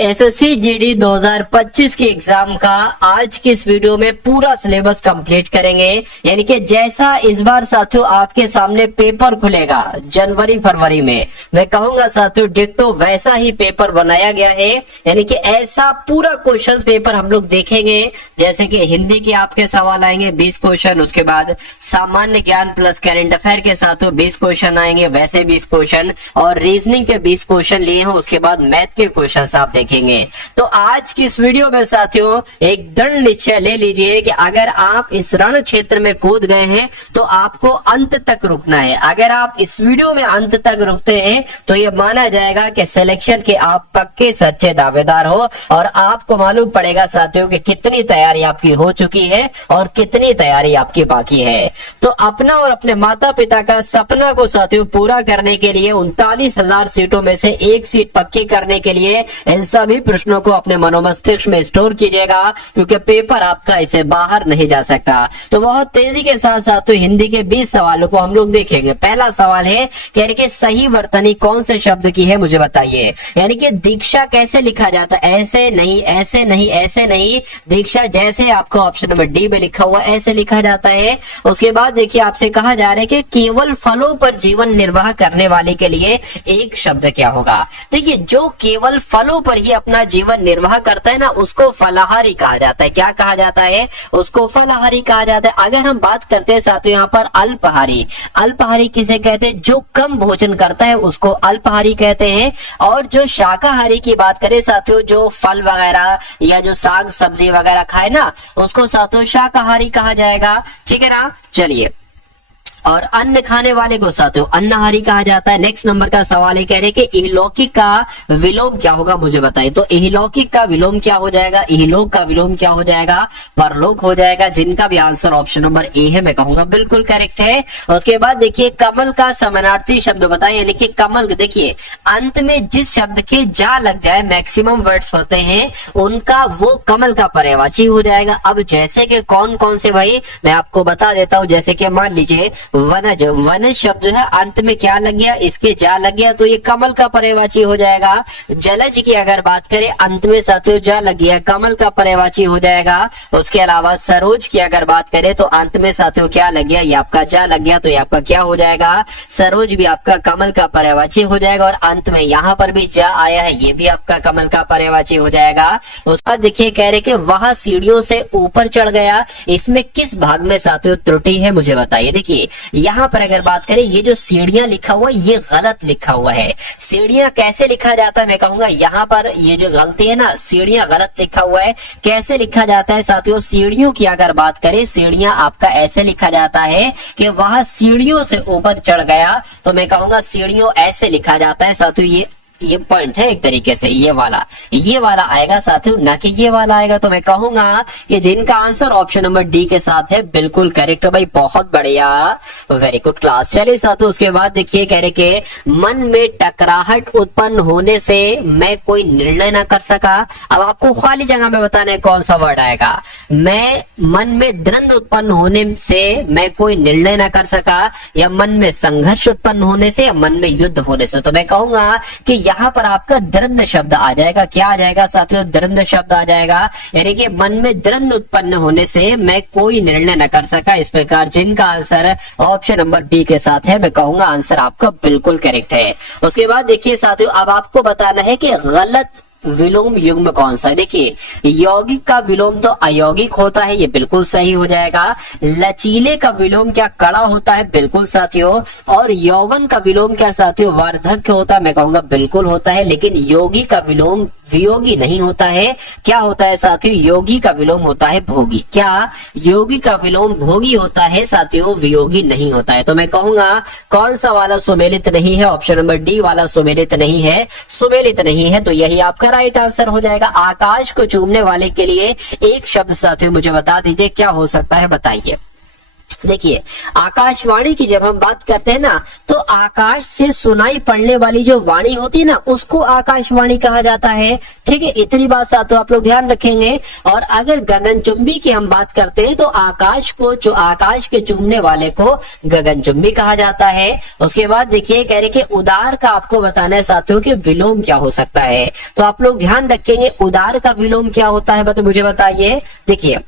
SSC GD 2025 के exam का आज की इस वीडियो में पूरा सिलेबस कंप्लीट करेंगे। यानी कि जैसा इस बार साथियों आपके सामने पेपर खुलेगा जनवरी फरवरी में, मैं कहूंगा साथियों डिट्टो वैसा ही पेपर बनाया गया है। यानी कि ऐसा पूरा क्वेश्चन पेपर हम लोग देखेंगे। जैसे कि हिंदी के आपके सवाल आएंगे 20 क्वेश्चन, उसके बाद सामान्य ज्ञान प्लस करंट अफेयर के साथियों 20 क्वेश्चन आएंगे, वैसे 20 क्वेश्चन, और रीजनिंग के 20 क्वेश्चन लिए हैं। उसके बाद मैथ के क्वेश्चन आप देखेंगे। तो आज की इस वीडियो में साथियों एक दृढ़ निश्चय ले लीजिए कि अगर आप इस रण क्षेत्र में कूद गए हैं तो आपको अंत तक रुकना है। अगर आप इस वीडियो में अंत तक रुकते हैं तो यह माना जाएगा कि सिलेक्शन के आप पक्के सच्चे दावेदार हो, और आपको मालूम पड़ेगा साथियों कि कितनी तैयारी आपकी हो चुकी है और कितनी तैयारी आपकी बाकी है। तो अपना और अपने माता पिता का सपना को साथियों पूरा करने के लिए 39,000 सीटों में से एक सीट पक्की करने के लिए इन सभी प्रश्नों को अपने मनोमस्तिष्क में स्टोर कीजिएगा, क्योंकि पेपर आपका इसे बाहर नहीं जा सकता। तो बहुत तेजी के साथ साथ हिंदी के 20 सवालों को हम लोग देखेंगे। पहला सवाल है कि सही वर्तनी कौन से शब्द की है, मुझे बताइए। यानी कि दीक्षा कैसे लिखा जाता है? ऐसे नहीं, ऐसे नहीं, ऐसे नहीं। दीक्षा जैसे आपको ऑप्शन नंबर डी में लिखा हुआ ऐसे लिखा जाता है। उसके बाद देखिए आपसे कहा जा रहा है कि केवल फलों पर जीवन निर्वाह करने वाले के लिए एक शब्द क्या होगा। देखिए जो केवल फलों पर ही अपना जीवन निर्वाह करता है ना, उसको फलाहारी कहा जाता है। क्या कहा जाता है? उसको फलाहारी कहा जाता है। अगर हम बात करते हैं साथियों यहाँ पर अल्पाहारी, अल्पाहारी किसे कहते हैं? जो कम भोजन करता है उसको अल्पाहारी कहते हैं। और जो शाकाहारी की बात करें साथियों, जो फल वगैरह या जो साग सब्जी वगैरह खाए ना, उसको साथियों शाकाहारी कहा जाएगा। ठीक है ना। चलिए, और अन्न खाने वाले को साथियों अन्नहारी कहा जाता है। नेक्स्ट नंबर का सवाल है, कह रहे कि इहलौकिक का विलोम क्या होगा, मुझे बताइए। तो इहलौकिक का विलोम क्या हो जाएगा? इहलोक का विलोम क्या हो जाएगा? परलोक हो जाएगा, जिनका भी आंसर ऑप्शन नंबर ए है, मैं कहूंगा बिल्कुल करेक्ट है। उसके बाद देखिए कमल का समानार्थी शब्द बताइए। यानी कि कमल, देखिए अंत में जिस शब्द के जा लग जाए, मैक्सिमम वर्ड्स होते हैं उनका, वो कमल का पर्यायवाची हो जाएगा। अब जैसे कि कौन कौन से भाई मैं आपको बता देता हूं। जैसे कि मान लीजिए वनज, वनज शब्द है अंत में क्या लग गया? इसके जा लग गया, तो ये कमल का पर्यायवाची हो जाएगा। जलज की अगर बात करें अंत में साथियों जा लग गया, कमल का पर्यायवाची हो जाएगा। उसके अलावा सरोज की अगर बात करें तो अंत में साथियों क्या लग गया? ये आपका जा लग गया, तो ये आपका क्या हो जाएगा? सरोज भी आपका कमल का पर्यायवाची हो जाएगा। और अंत में यहाँ पर भी जा आया है, ये भी आपका कमल का पर्यायवाची हो जाएगा। उसके बाद देखिए कह रहे कि वह सीढ़ियों से ऊपर चढ़ गया, इसमें किस भाग में साथियों त्रुटि है, मुझे बताइए। देखिए यहाँ पर अगर बात करें, ये जो सीढ़ियां लिखा हुआ है ये गलत लिखा हुआ है। सीढ़ियां कैसे लिखा जाता है, मैं कहूंगा यहाँ पर ये जो गलती है ना, सीढ़ियां गलत लिखा हुआ है। कैसे लिखा जाता है साथियों? सीढ़ियों की अगर बात करें, सीढ़ियां आपका ऐसे लिखा जाता है कि वह सीढ़ियों से ऊपर चढ़ गया, तो मैं कहूंगा सीढ़ियों ऐसे लिखा जाता है साथियों। ये पॉइंट है एक तरीके से, ये वाला आएगा साथियों, ना कि ये वाला आएगा। तो मैं कहूंगा कि जिनका आंसर ऑप्शन नंबर डी के साथ है बिल्कुल करेक्ट भाई, बहुत बढ़िया, वेरी गुड क्लास। चलिए साथियों उसके बाद देखिए कह रहे कि मन में टकराहट उत्पन्न होने से मैं कोई निर्णय ना कर सका। अब आपको खाली जगह में बताना है कौन सा वर्ड आएगा। मैं मन में द्वंद्व उत्पन्न होने से मैं कोई निर्णय ना कर सका, या मन में संघर्ष उत्पन्न होने से, या मन में युद्ध होने से। तो मैं कहूंगा कि यहाँ पर आपका द्वंद्व शब्द आ जाएगा। क्या आ जाएगा साथियों? द्वंद्व शब्द आ जाएगा। यानी कि मन में द्वंद्व उत्पन्न होने से मैं कोई निर्णय न कर सका। इस प्रकार जिनका आंसर ऑप्शन नंबर बी के साथ है, मैं कहूंगा आंसर आपका बिल्कुल करेक्ट है। उसके बाद देखिए साथियों अब आपको बताना है कि गलत विलोम युग्म कौन सा है। देखिए यौगिक का विलोम तो अयौगिक होता है, ये बिल्कुल सही हो जाएगा। लचीले का विलोम क्या कड़ा होता है? बिल्कुल साथियों। और यौवन का विलोम क्या साथियों? वार्धक्य होता है, मैं कहूंगा बिल्कुल होता है। लेकिन योगी का विलोम वियोगी नहीं होता है। क्या होता है साथियों? योगी का विलोम होता है भोगी। क्या? योगी का विलोम भोगी होता है साथियों, वियोगी नहीं होता है। तो मैं कहूंगा कौन सा वाला सुमेलित नहीं है? ऑप्शन नंबर डी वाला सुमेलित नहीं है, सुमेलित नहीं है, तो यही आपका राइट आंसर हो जाएगा। आकाश को चूमने वाले के लिए एक शब्द साथियों मुझे बता दीजिए क्या हो सकता है, बताइए। देखिए, आकाशवाणी की जब हम बात करते हैं ना, तो आकाश से सुनाई पड़ने वाली जो वाणी होती है ना, उसको आकाशवाणी कहा जाता है। ठीक है, इतनी बात साथ आप लोग ध्यान रखेंगे। और अगर गगनचुंबी की हम बात करते हैं तो आकाश के चूमने वाले को गगनचुंबी कहा जाता है। उसके बाद देखिए, कह रहे कि उदार का आपको बताना है साथियों कि विलोम क्या हो सकता है। तो आप लोग ध्यान रखेंगे, उदार का विलोम क्या होता है, मुझे बताइए। देखिए,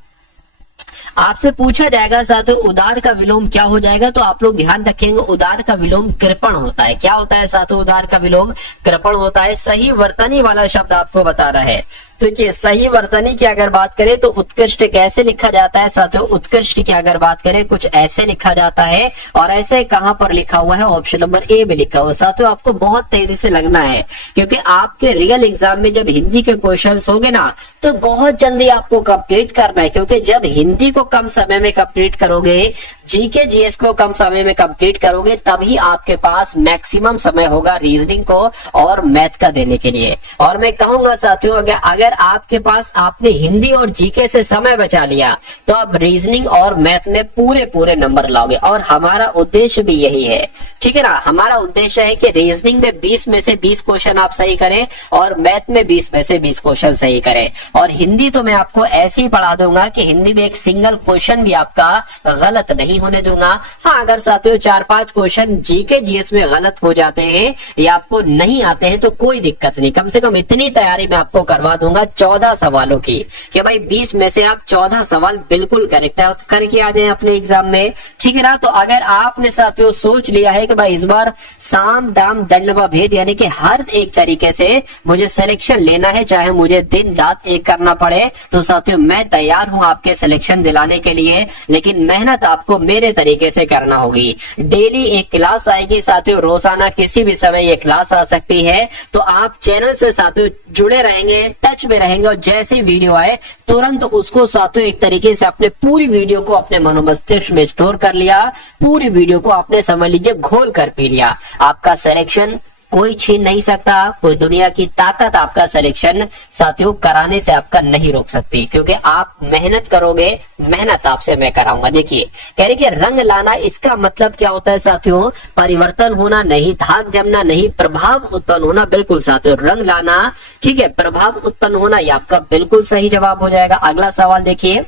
आपसे पूछा जाएगा साथियों उदार का विलोम क्या हो जाएगा, तो आप लोग ध्यान रखेंगे उदार का विलोम कृपण होता है। क्या होता है साथियों? उदार का विलोम कृपण होता है। सही वर्तनी वाला शब्द आपको बता रहा है। देखिए, सही वर्तनी की अगर बात करें तो उत्कृष्ट कैसे लिखा जाता है साथियों? उत्कृष्ट की अगर बात करें कुछ ऐसे लिखा जाता है। और ऐसे कहां पर लिखा हुआ है? ऑप्शन नंबर ए में लिखा हुआ है। साथियों, आपको बहुत तेजी से लगना है, क्योंकि आपके रियल एग्जाम में जब हिंदी के क्वेश्चन होंगे ना, तो बहुत जल्दी आपको कंप्लीट करना है। क्योंकि जब हिंदी को कम समय में कंप्लीट करोगे, जीके जीएस को कम समय में कंप्लीट करोगे, तभी आपके पास मैक्सिमम समय होगा रीजनिंग को और मैथ का देने के लिए। और मैं कहूंगा साथियों, अगर आपके पास आपने हिंदी और जीके से समय बचा लिया, तो आप रीजनिंग और मैथ में पूरे नंबर लाओगे। और हमारा उद्देश्य भी यही है, ठीक है ना। हमारा उद्देश्य है कि रीजनिंग में 20 में से 20 क्वेश्चन आप सही करें और मैथ में 20 में से 20 क्वेश्चन सही करें। और हिंदी तो मैं आपको ऐसे ही पढ़ा दूंगा कि हिंदी में एक सिंगल क्वेश्चन भी आपका गलत नहीं होने दूंगा। हाँ, अगर साथियों 4-5 क्वेश्चन जीके जीएस में गलत हो जाते हैं या आपको नहीं आते हैं तो कोई दिक्कत नहीं, कम से कम इतनी तैयारी मैं आपको करवा दूंगा 14 सवालों की, कि भाई 20 में से आप 14 सवाल बिल्कुल करेक्ट करके आ जाए अपने एग्जाम में। ठीक है ना। तो अगर आपने साथियों सोच लिया है कि भाई इस बार साम दाम दंड व भेद, यानी कि हर एक तरीके से मुझे सिलेक्शन लेना है, चाहे मुझे दिन रात एक करना पड़े, तो साथियों मैं तैयार हूं आपके सिलेक्शन दिलाने के लिए। लेकिन मेहनत आपको मेरे तरीके से करना होगी। डेली एक क्लास आएगी साथियों, रोजाना किसी भी समय ये क्लास आ सकती है। तो आप चैनल से साथियों जुड़े रहेंगे, टच में रहेंगे, और जैसे वीडियो आए तुरंत उसको साथियों एक तरीके से अपने पूरी वीडियो को अपने मनोमस्तिष्क में स्टोर कर लिया, पूरी वीडियो को आपने समझ लीजिए घोल कर पी लिया। आपका सिलेक्शन कोई छीन नहीं सकता, कोई दुनिया की ताकत आपका सिलेक्शन साथियों कराने से आपका नहीं रोक सकती, क्योंकि आप मेहनत करोगे, मेहनत आपसे मैं कराऊंगा। देखिए, कह रहे कि रंग लाना, इसका मतलब क्या होता है साथियों? परिवर्तन होना नहीं, धाक जमना नहीं, प्रभाव उत्पन्न होना। बिल्कुल साथियों, रंग लाना, ठीक है, प्रभाव उत्पन्न होना, ये आपका बिल्कुल सही जवाब हो जाएगा। अगला सवाल देखिए,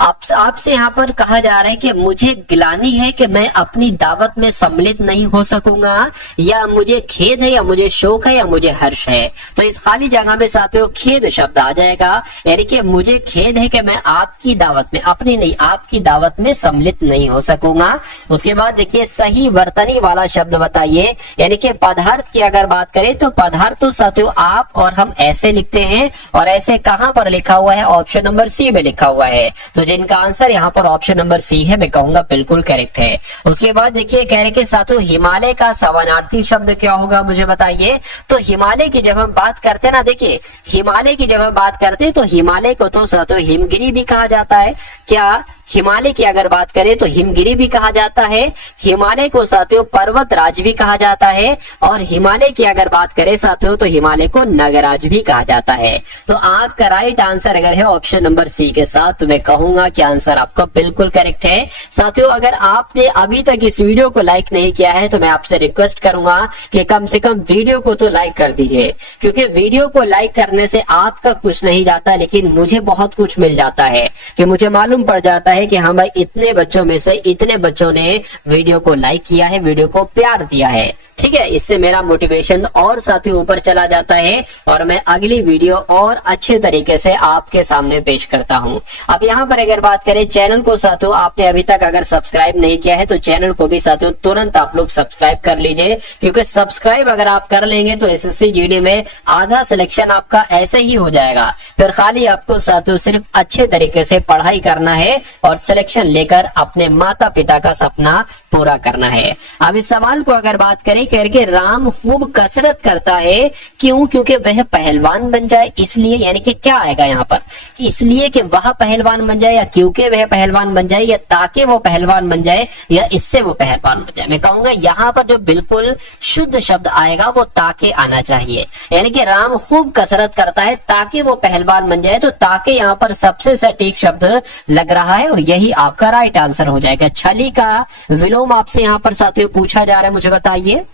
आपसे यहाँ पर कहा जा रहा है कि मुझे गिलानी है कि मैं अपनी दावत में सम्मिलित नहीं हो सकूंगा, या मुझे खेद है, या मुझे शोक है, या मुझे हर्ष है। तो इस खाली जगह में साथियों खेद शब्द आ जाएगा, यानी कि मुझे खेद है कि मैं आपकी दावत में, अपनी नहीं आपकी दावत में सम्मिलित नहीं हो सकूंगा। उसके बाद देखिए, सही वर्तनी वाला शब्द बताइए, यानी कि पदार्थ की अगर बात करें तो पदार्थ तो साथियों आप और हम ऐसे लिखते हैं, और ऐसे कहां पर लिखा हुआ है? ऑप्शन नंबर सी में लिखा हुआ है। तो जिनका आंसर यहाँ पर ऑप्शन नंबर सी है, मैं कहूंगा बिल्कुल करेक्ट है। उसके बाद देखिए, कह रहे कि साथियों हिमालय का समानार्थी शब्द क्या होगा, मुझे बताइए। तो हिमालय की जब हम बात करते हैं ना, देखिए हिमालय की जब हम बात करते हैं तो हिमालय को तो साथियों हिमगिरी भी कहा जाता है। क्या हिमालय की अगर बात करें तो हिमगिरी भी कहा जाता है, हिमालय को साथियों पर्वत राज भी कहा जाता है, और हिमालय की अगर बात करें साथियों तो हिमालय को नगराज भी कहा जाता है। तो आपका राइट आंसर अगर है ऑप्शन नंबर सी के साथ, तो मैं कहूंगा कि आंसर आपका बिल्कुल करेक्ट है। साथियों, अगर आपने अभी तक इस वीडियो को लाइक नहीं किया है तो मैं आपसे रिक्वेस्ट करूंगा कि कम से कम वीडियो को तो लाइक कर दीजिए, क्योंकि वीडियो को लाइक करने से आपका कुछ नहीं जाता, लेकिन मुझे बहुत कुछ मिल जाता है, कि मुझे मालूम पड़ जाता है कि हाँ भाई इतने बच्चों में से इतने बच्चों ने वीडियो को लाइक किया है, वीडियो को प्यार दिया है। ठीक है, इससे मेरा मोटिवेशन और साथियों ऊपर चला जाता है, और मैं अगली वीडियो और अच्छे तरीके से आपके सामने पेश करता हूं। अब यहाँ पर अगर बात करें चैनल को साथियों, आपने अभी तक अगर सब्सक्राइब नहीं किया है तो चैनल को भी साथियों तुरंत आप लोग सब्सक्राइब कर लीजिए, क्योंकि सब्सक्राइब अगर आप कर लेंगे तो एसएससी जीडी में आधा सिलेक्शन आपका ऐसे ही हो जाएगा। फिर खाली आपको साथियों सिर्फ अच्छे तरीके से पढ़ाई करना है और सिलेक्शन लेकर अपने माता पिता का सपना पूरा करना है। अब इस सवाल को अगर बात करें, कह रहे कि राम खूब कसरत करता है, क्यों? क्योंकि वह पहलवान बन जाए, इसलिए। यानी कि क्या आएगा यहाँ पर, कि इसलिए कि वह पहलवान बन जाए, या क्योंकि वह पहलवान बन जाए, या ताकि वो पहलवान बन जाए, या इससे वो पहलवान बन जाए। मैं कहूंगा यहाँ पर जो बिल्कुल शुद्ध शब्द आएगा वो ताकि आना चाहिए। यानी कि राम खूब कसरत करता है ताकि वो पहलवान बन जाए, तो ताकि यहाँ पर सबसे सटीक शब्द लग रहा है और यही आपका राइट आंसर हो जाएगा। छली का विलोम आपसे यहाँ पर साथियों पूछा जा रहा है, मुझे बताइए।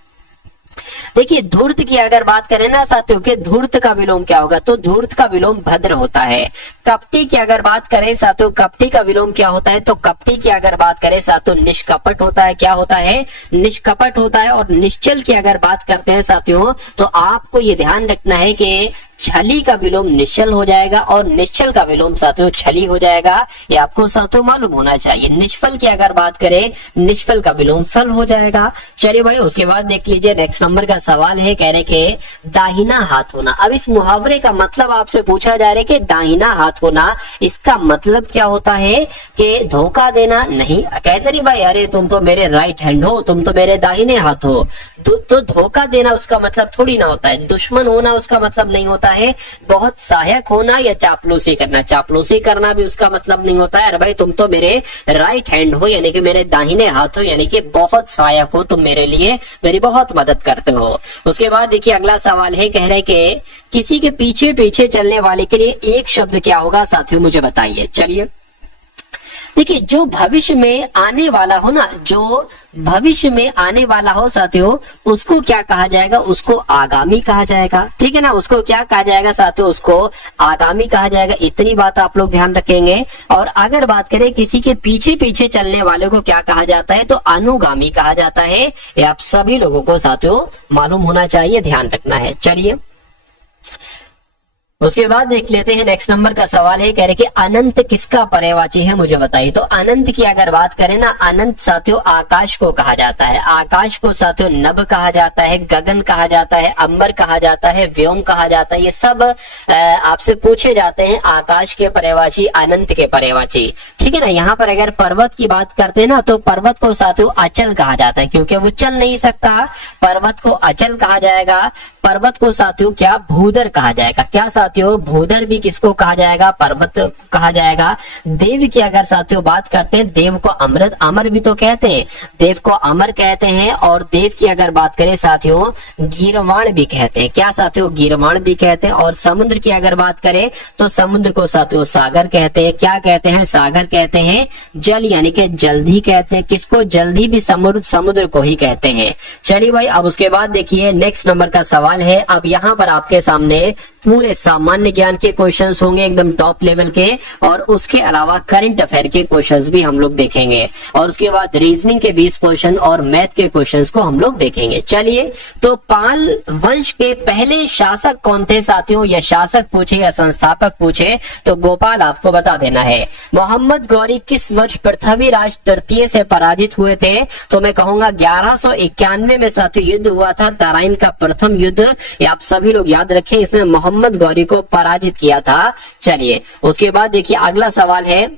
देखिए धूर्त की अगर बात करें ना साथियों के धूर्त का विलोम क्या होगा, तो धूर्त का विलोम भद्र होता है। कपटी की अगर बात करें साथियों, कपटी का विलोम क्या होता है, तो कपटी की अगर बात करें साथियों निष्कपट होता है। क्या होता है? निष्कपट होता है। और निश्चल की अगर बात करते हैं साथियों, तो आपको ये ध्यान रखना है कि छली का विलोम निश्चल हो जाएगा और निश्चल का विलोम साथियों छली हो जाएगा। ये आपको साथियों मालूम होना चाहिए। निष्फल की अगर बात करें, निष्फल का विलोम फल हो जाएगा। चलिए भाई, उसके बाद देख लीजिए नेक्स्ट नंबर का सवाल है, कह रहे कि दाहिना हाथ होना। अब इस मुहावरे का मतलब आपसे पूछा जा रहा है कि दाहिना हाथ होना, इसका मतलब क्या होता है? कि धोखा देना नहीं। कहते नहीं भाई, अरे तुम तो मेरे राइट हैंड हो, तुम तो मेरे दाहिने हाथ हो, तो धोखा देना उसका मतलब थोड़ी ना होता है। दुश्मन होना उसका मतलब नहीं होता है। बहुत सहायक होना या चापलूसी करना, चापलूसी करना भी उसका मतलब नहीं होता है। अरे भाई तुम तो मेरे राइट हैंड हो, यानी कि मेरे दाहिने हाथ हो, यानी कि बहुत सहायक हो, तुम मेरे लिए मेरी बहुत मदद करते हो। उसके बाद देखिए अगला सवाल है, कह रहे कि किसी के पीछे पीछे चलने वाले के लिए एक शब्द क्या होगा साथियों, मुझे बताइए। चलिए देखिए, जो भविष्य में आने वाला हो ना, जो भविष्य में आने वाला हो साथियों, उसको क्या कहा जाएगा? उसको आगामी कहा जाएगा। ठीक है ना, उसको क्या कहा जाएगा साथियों? उसको आगामी कहा जाएगा। इतनी बात आप लोग ध्यान रखेंगे। और अगर बात करें किसी के पीछे पीछे चलने वाले को क्या कहा जाता है, तो अनुगामी कहा जाता है। ये आप सभी लोगों को साथियों मालूम होना चाहिए, ध्यान रखना है। चलिए उसके बाद देख लेते हैं नेक्स्ट नंबर का सवाल है, कह रहे कि अनंत किसका पर्यायवाची है, मुझे बताइए। तो अनंत की अगर बात करें ना, अनंत साथियों आकाश को कहा जाता है। आकाश को साथियों नभ कहा जाता है, गगन कहा जाता है, अंबर कहा जाता है, व्योम कहा जाता है। ये सब आपसे पूछे जाते हैं आकाश के पर्यायवाची, अनंत के पर्यायवाची। ठीक है ना। यहाँ पर अगर पर्वत की बात करते हैं ना, तो पर्वत को साथियों अचल कहा जाता है, क्योंकि वो चल नहीं सकता। पर्वत को अचल कहा जाएगा। पर्वत को साथियों क्या भूधर कहा जाएगा। क्या साथियों? भूधर भी किसको कहा जाएगा? पर्वत कहा जाएगा। देव की अगर साथियों बात करते हैं, देव को अमृत, अमर भी तो कहते हैं, देव को अमर कहते हैं। और देव की अगर बात करें साथियों, गीर्वाण भी कहते हैं। क्या साथियों? गीर्वाण भी कहते हैं। और समुद्र की अगर बात करें, तो समुद्र को साथियों सागर कहते हैं। क्या कहते हैं? सागर कहते हैं। जल यानी कि जल्दी कहते हैं। किसको? जल्दी भी समुद्र को ही कहते हैं। चलिए भाई, अब उसके बाद देखिए नेक्स्ट नंबर का सवाल है। अब यहाँ पर आपके सामने पूरे सामान्य ज्ञान के क्वेश्चंस होंगे, एकदम टॉप लेवल के, और उसके अलावा करंट अफेयर के क्वेश्चंस भी हम लोग देखेंगे। और उसके बाद रीजनिंग के 20 क्वेश्चन और मैथ के क्वेश्चंस को हम लोग देखेंगे। चलिए, तो पाल वंश के पहले शासक कौन थे साथियों? या शासक पूछे या संस्थापक पूछे तो गोपाल आपको बता देना है। मोहम्मद गौरी किस वर्ष पृथ्वीराज तृतीय से पराजित हुए थे? तो मैं कहूंगा 1191 में साथियों युद्ध हुआ था, तराइन का प्रथम युद्ध। ये आप सभी लोग याद रखें, इसमें मोहम्मद गौरी को पराजित किया था। चलिए उसके बाद देखिए अगला सवाल है,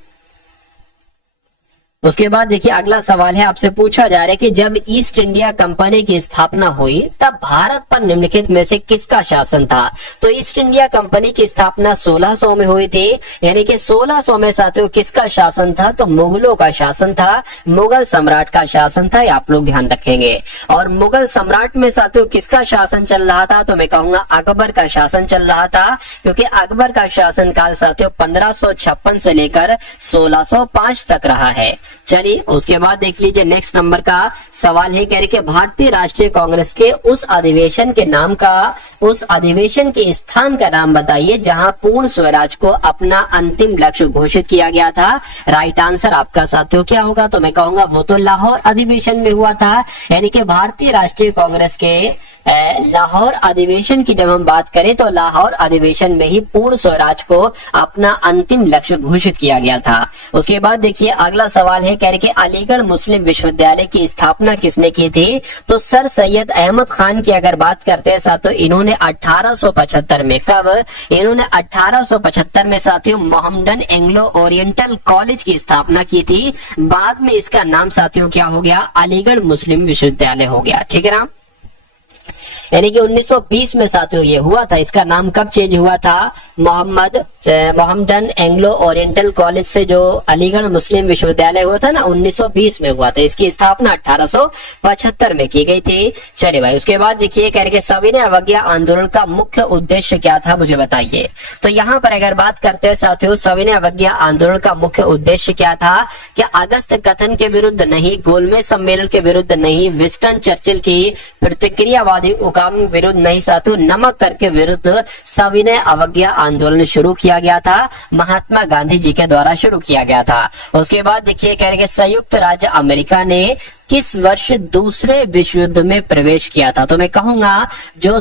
उसके बाद देखिए अगला सवाल है, आपसे पूछा जा रहा है कि जब ईस्ट इंडिया कंपनी की स्थापना हुई तब भारत पर निम्नलिखित में से किसका शासन था? तो ईस्ट इंडिया कंपनी की स्थापना 1600 में हुई थी, यानी कि 1600 में साथियों किसका शासन था? तो मुगलों का शासन था, मुगल सम्राट का शासन था। ये आप लोग ध्यान रखेंगे। और मुगल सम्राट में साथियों किसका शासन चल रहा था? तो मैं कहूंगा अकबर का शासन चल रहा था, क्योंकि अकबर का शासन काल साथियों 1556 से लेकर 1605 तक रहा है। चलिए उसके बाद देख लीजिए नेक्स्ट नंबर का सवाल है, कह रहे कि भारतीय राष्ट्रीय कांग्रेस के उस अधिवेशन के नाम का, उस अधिवेशन के स्थान का नाम बताइए जहां पूर्ण स्वराज को अपना अंतिम लक्ष्य घोषित किया गया था। राइट आंसर आपका साथियों क्या होगा? तो मैं कहूंगा वो तो लाहौर अधिवेशन में हुआ था। यानी कि भारतीय राष्ट्रीय कांग्रेस के लाहौर अधिवेशन की जब हम बात करें तो लाहौर अधिवेशन में ही पूर्ण स्वराज को अपना अंतिम लक्ष्य घोषित किया गया था। उसके बाद देखिए अगला सवाल है, कह रहे कि अलीगढ़ मुस्लिम विश्वविद्यालय की स्थापना किसने की थी? तो सर सैयद अहमद खान की अगर बात करते हैं साथियों, इन्होंने 1875 में, कब? इन्होंने 1875 में साथियों मोहम्मदन एंग्लो ओरिएंटल कॉलेज की स्थापना की थी। बाद में इसका नाम साथियों क्या हो गया? अलीगढ़ मुस्लिम विश्वविद्यालय हो गया। ठीक है ना, यानी कि 1920 में साथियों ये हुआ था। इसका नाम कब चेंज हुआ था? मोहम्मदन एंग्लो ओरिएंटल कॉलेज से जो अलीगढ़ मुस्लिम विश्वविद्यालय हुआ था ना, 1920 में हुआ था। इसकी स्थापना 1875 में की गई थी। चलिए भाई, उसके बाद देखिए कह रहे कि सविनय अवज्ञा आंदोलन का मुख्य उद्देश्य क्या था, मुझे बताइए। तो यहाँ पर अगर बात करते हैं साथियों, सविनय अवज्ञा आंदोलन का मुख्य उद्देश्य क्या था? कि अगस्त कथन के विरुद्ध नहीं, गोलमेज सम्मेलन के विरुद्ध नहीं, विंस्टन चर्चिल की प्रतिक्रियावादी उकाम विरुद्ध नहीं साथियों, नमक कर के विरुद्ध सविनय अवज्ञा आंदोलन शुरू किया गया था। महात्मा गांधी जी के द्वारा शुरू किया गया था। उसके बाद देखिए कह रहे कि संयुक्त राज्य अमेरिका ने किस वर्ष दूसरे विश्व युद्ध में प्रवेश किया था? तो मैं कहूंगा जो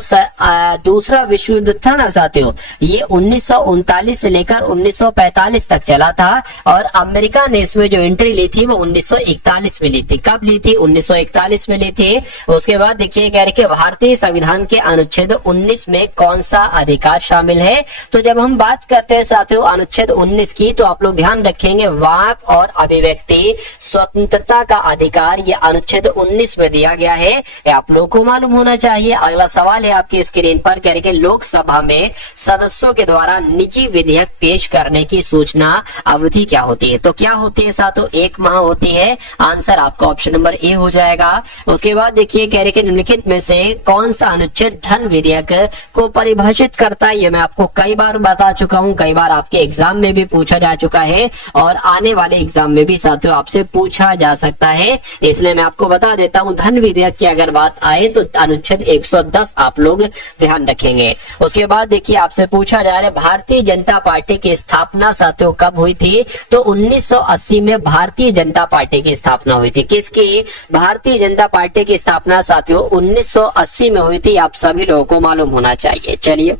दूसरा विश्व युद्ध था ना साथियों, ये 1939 से लेकर 1945 तक चला था और अमेरिका ने इसमें जो एंट्री ली थी वो 1941 में ली थी। कब ली थी? 1941 में ली थी। उसके बाद देखिए कह रहे कि भारतीय संविधान के अनुच्छेद 19 में कौन सा अधिकार शामिल है? तो जब हम बात करते हैं साथियों अनुच्छेद 19 की, तो आप लोग ध्यान रखेंगे वाक और अभिव्यक्ति स्वतंत्रता का अधिकार अनुच्छेद 19 में दिया गया है। आप लोगों को मालूम होना चाहिए। अगला सवाल है आपकी स्क्रीन पर, कह रहे कि लोकसभा में सदस्यों के द्वारा निजी विधेयक पेश करने की सूचना अवधि क्या होती है? तो क्या होती है साथियों? 1 माह होती है। आंसर आपका ऑप्शन नंबर ए हो जाएगा। उसके बाद देखिए कह रहे कि निम्नलिखित में से कौन सा अनुच्छेद धन विधेयक को परिभाषित करता है? ये मैं आपको कई बार बता चुका हूं, कई बार आपके एग्जाम में भी पूछा जा चुका है और आने वाले एग्जाम में भी साथियों आपसे पूछा जा सकता है। इसलिए मैं आपको बता देता हूं, धन विधेयक की अगर बात आए तो अनुच्छेद 110 आप लोग ध्यान रखेंगे। उसके बाद देखिए आपसे पूछा जा रहा है भारतीय जनता पार्टी की स्थापना साथियों कब हुई थी? तो 1980 में भारतीय जनता पार्टी की स्थापना हुई थी। किसकी? भारतीय जनता पार्टी की स्थापना साथियों 1980 में हुई थी। आप सभी लोगों को मालूम होना चाहिए। चलिए,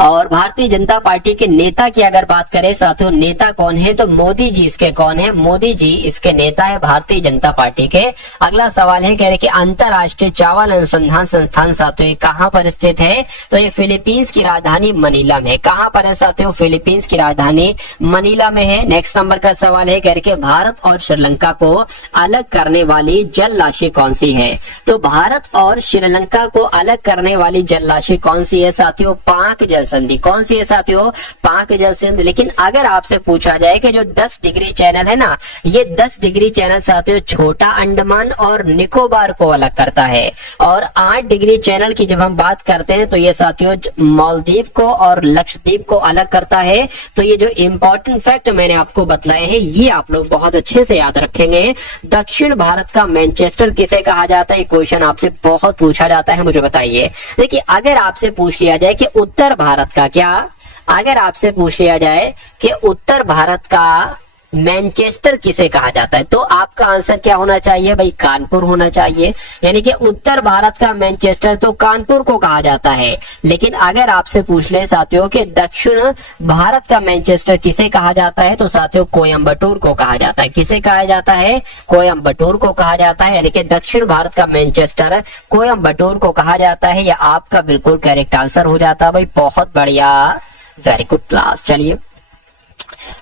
और भारतीय जनता पार्टी के नेता की अगर बात करें साथियों, नेता कौन है? तो मोदी जी इसके कौन है? मोदी जी इसके नेता है भारतीय जनता पार्टी के। अगला सवाल है, कह रहे कि अंतरराष्ट्रीय चावल अनुसंधान संस्थान साथियों कहां पर स्थित है? तो ये फिलीपींस की राजधानी मनीला में। कहां पर है साथियों? फिलीपींस की राजधानी मनीला में है। नेक्स्ट नंबर का सवाल है, कह रहे कि भारत और श्रीलंका को अलग करने वाली जल राशि कौन सी है? तो भारत और श्रीलंका को अलग करने वाली जल राशि कौन सी है साथियों? पाक जल संधि। कौन सी है साथियों? पाक जल संधि। लेकिन अगर आपसे पूछा जाए कि जो 10 डिग्री चैनल है ना, ये 10 डिग्री चैनल साथियों छोटा अंडमान और निकोबार को अलग करता है, और 8 डिग्री चैनल की जब हम बात करते हैं तो ये साथियों मालदीव को और लक्षद्वीप को अलग करता है। तो ये जो इंपॉर्टेंट फैक्ट मैंने आपको बतलाए हैं ये आप लोग बहुत अच्छे से याद रखेंगे। दक्षिण भारत का मैनचेस्टर किसे कहा जाता है? क्वेश्चन आपसे बहुत पूछा जाता है, मुझे बताइए। देखिए अगर आपसे पूछ लिया जाए कि उत्तर भारत का क्या, अगर आपसे पूछ लिया जाए कि उत्तर भारत का मैनचेस्टर किसे कहा जाता है, तो आपका आंसर क्या होना चाहिए भाई? कानपुर होना चाहिए। यानी कि उत्तर भारत का मैनचेस्टर तो कानपुर को कहा जाता है। लेकिन अगर आपसे पूछ ले साथियों कि दक्षिण भारत का मैनचेस्टर किसे कहा जाता है, तो साथियों कोयम्बटूर को कहा जाता है। किसे कहा जाता है? कोयम्बटूर को कहा जाता है। यानी कि दक्षिण भारत का मैनचेस्टर कोयम्बटूर को कहा जाता है। यह आपका बिल्कुल करेक्ट आंसर हो जाता है भाई। बहुत बढ़िया, वेरी गुड क्लास। चलिए,